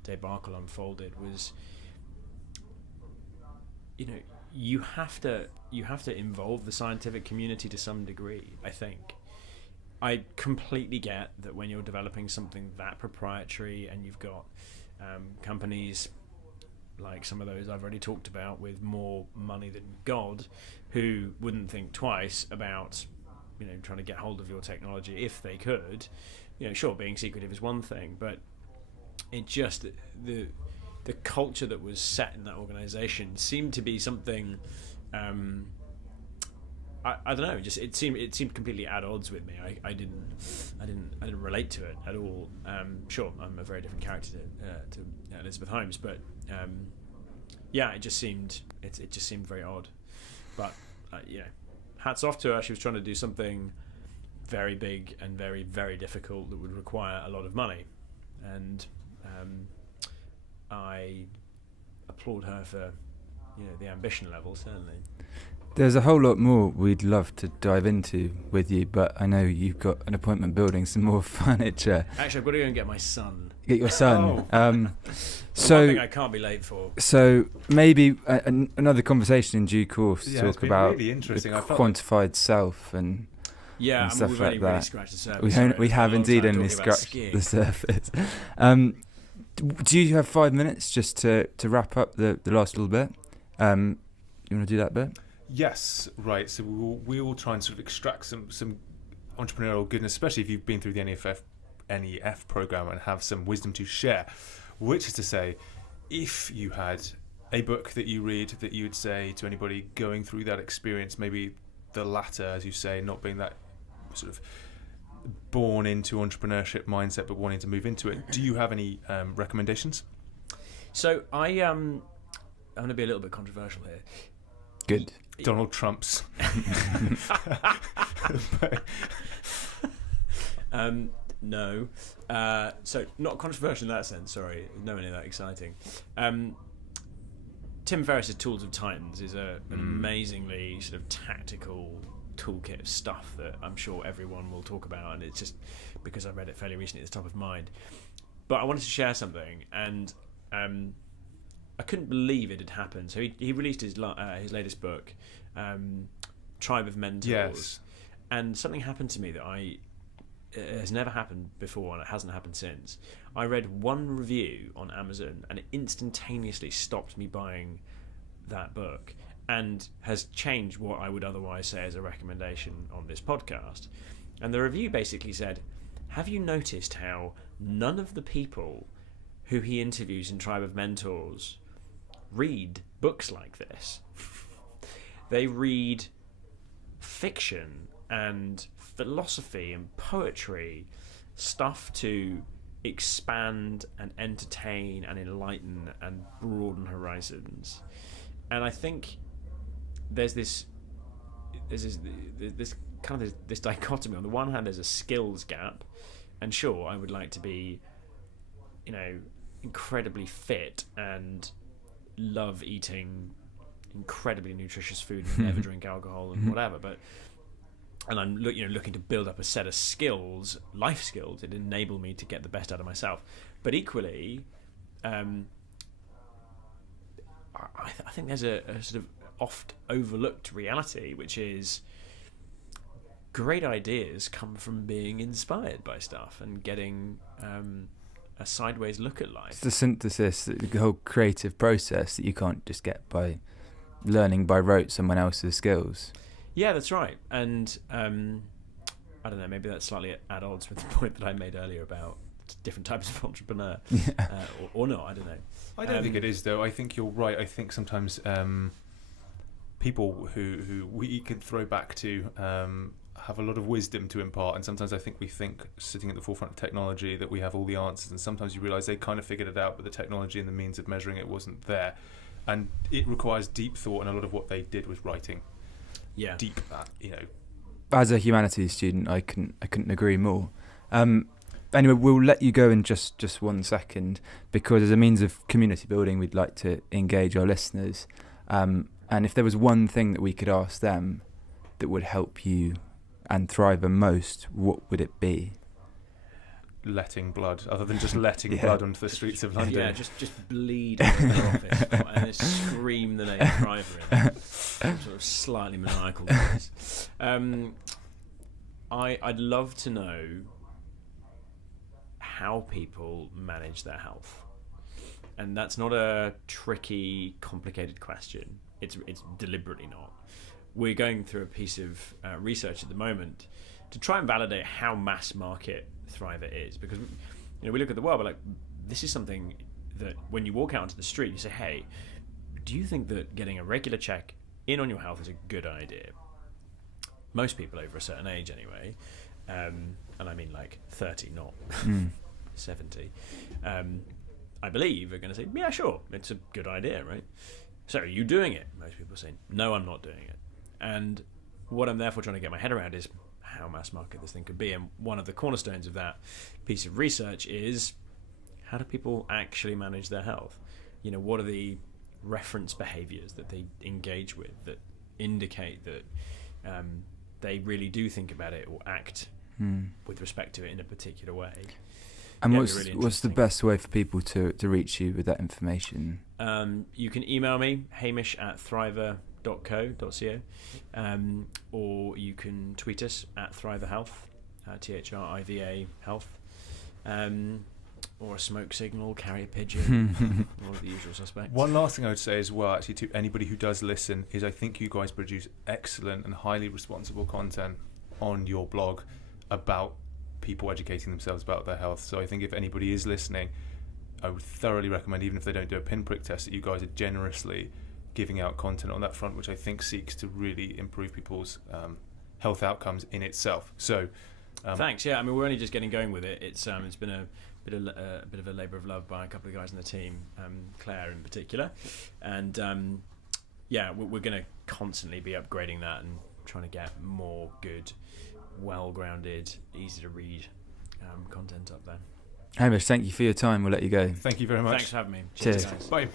debacle unfolded was, you have to involve the scientific community to some degree. I think I completely get that when you're developing something that proprietary and you've got companies like some of those I've already talked about with more money than God, who wouldn't think twice about trying to get hold of your technology if they could. Sure, being secretive is one thing, but it just the culture that was set in that organization seemed to be something I don't know, just it seemed completely at odds with me. I didn't relate to it at all. Sure, I'm a very different character to Elizabeth Holmes, but it just seemed very odd. But hats off to her. She was trying to do something very big and very, very difficult that would require a lot of money, and I applaud her for the ambition level, certainly. There's a whole lot more we'd love to dive into with you, but I know you've got an appointment building some more furniture. Actually, I've got to go and get my son. Get your son. So one thing I can't be late for. So maybe another conversation in due course to talk about really interesting. the quantified self and stuff we've like only that. really scratched the surface. We have indeed only scratched the surface. Do you have 5 minutes just to wrap up the last little bit? You want to do that bit? Yes, right. So we will try and sort of extract some entrepreneurial goodness, especially if you've been through the NEF program and have some wisdom to share. Which is to say, if you had a book that you read that you would say to anybody going through that experience, maybe the latter, as you say, not being that sort of born into entrepreneurship mindset but wanting to move into it, do you have any recommendations? So I'm going to be a little bit controversial here. Good. Donald Trump's. No. So not controversial in that sense, sorry. Nowhere near that exciting. Tim Ferriss's Tools of Titans is an amazingly sort of tactical toolkit of stuff that I'm sure everyone will talk about, and it's just because I read it fairly recently, it's top of mind. But I wanted to share something, and I couldn't believe it had happened. So he released his latest book, Tribe of Mentors, yes. And something happened to me that it has never happened before, and it hasn't happened since. I read one review on Amazon, and it instantaneously stopped me buying that book, and has changed what I would otherwise say as a recommendation on this podcast. And the review basically said, have you noticed how none of the people who he interviews in Tribe of Mentors read books like this? They read fiction and philosophy and poetry, stuff to expand and entertain and enlighten and broaden horizons. And I think there's this dichotomy. On the one hand, there's a skills gap, and sure, I would like to be, incredibly fit and love eating incredibly nutritious food and never drink alcohol and whatever, and I'm looking to build up a set of skills, life skills, that enable me to get the best out of myself. But equally, I think there's a sort of oft overlooked reality, which is great ideas come from being inspired by stuff and getting a sideways look at life. It's the synthesis, the whole creative process that you can't just get by learning by rote someone else's skills. Yeah, that's right. And I don't know, maybe that's slightly at odds with the point that I made earlier about different types of entrepreneur, or not. I don't know. I don't think it is, though. I think you're right. I think sometimes people who we can throw back to have a lot of wisdom to impart, and sometimes I think we think, sitting at the forefront of technology, that we have all the answers, and sometimes you realise they kind of figured it out, but the technology and the means of measuring it wasn't there, and it requires deep thought, and a lot of what they did was writing. Yeah, deep. As a humanities student, I couldn't agree more. Anyway, we'll let you go in just 1 second, because as a means of community building, we'd like to engage our listeners. And if there was one thing that we could ask them that would help you and Thriva most, what would it be? Letting blood, other than just letting blood onto the streets of London. Yeah, just bleed in the office and then scream the name Thriva in some sort of slightly maniacal voice. I'd love to know how people manage their health, and that's not a tricky, complicated question. It's deliberately not. We're going through a piece of research at the moment to try and validate how mass market Thriva is, because we look at the world, we're like, this is something that when you walk out onto the street, you say, hey, do you think that getting a regular check in on your health is a good idea? Most people over a certain age anyway, and I mean like 30, not 70, I believe are going to say, yeah, sure, it's a good idea, right? So are you doing it? Most people are saying, no, I'm not doing it. And what I'm therefore trying to get my head around is how mass market this thing could be. And one of the cornerstones of that piece of research is, how do people actually manage their health? What are the reference behaviors that they engage with that indicate that they really do think about it or act with respect to it in a particular way? And what's the best way for people to reach you with that information? You can email me, hamish@thriva.co.co, or you can tweet us at Thriva Health, THRIVA Health, or a smoke signal, carrier pigeon, all of the usual suspects. One last thing I would say as well, actually, to anybody who does listen, is I think you guys produce excellent and highly responsible content on your blog about people educating themselves about their health. So I think if anybody is listening, I would thoroughly recommend, even if they don't do a pinprick test, that you guys are generously giving out content on that front, which I think seeks to really improve people's health outcomes in itself. So thanks. Yeah, I mean, we're only just getting going with it. It's been a bit of a labour of love by a couple of guys in the team, Claire in particular, and we're going to constantly be upgrading that and trying to get more good, well-grounded, easy to read content up there. Hamish, thank you for your time. We'll let you go. Thank you very much. Thanks for having me. Cheers. Guys. Bye.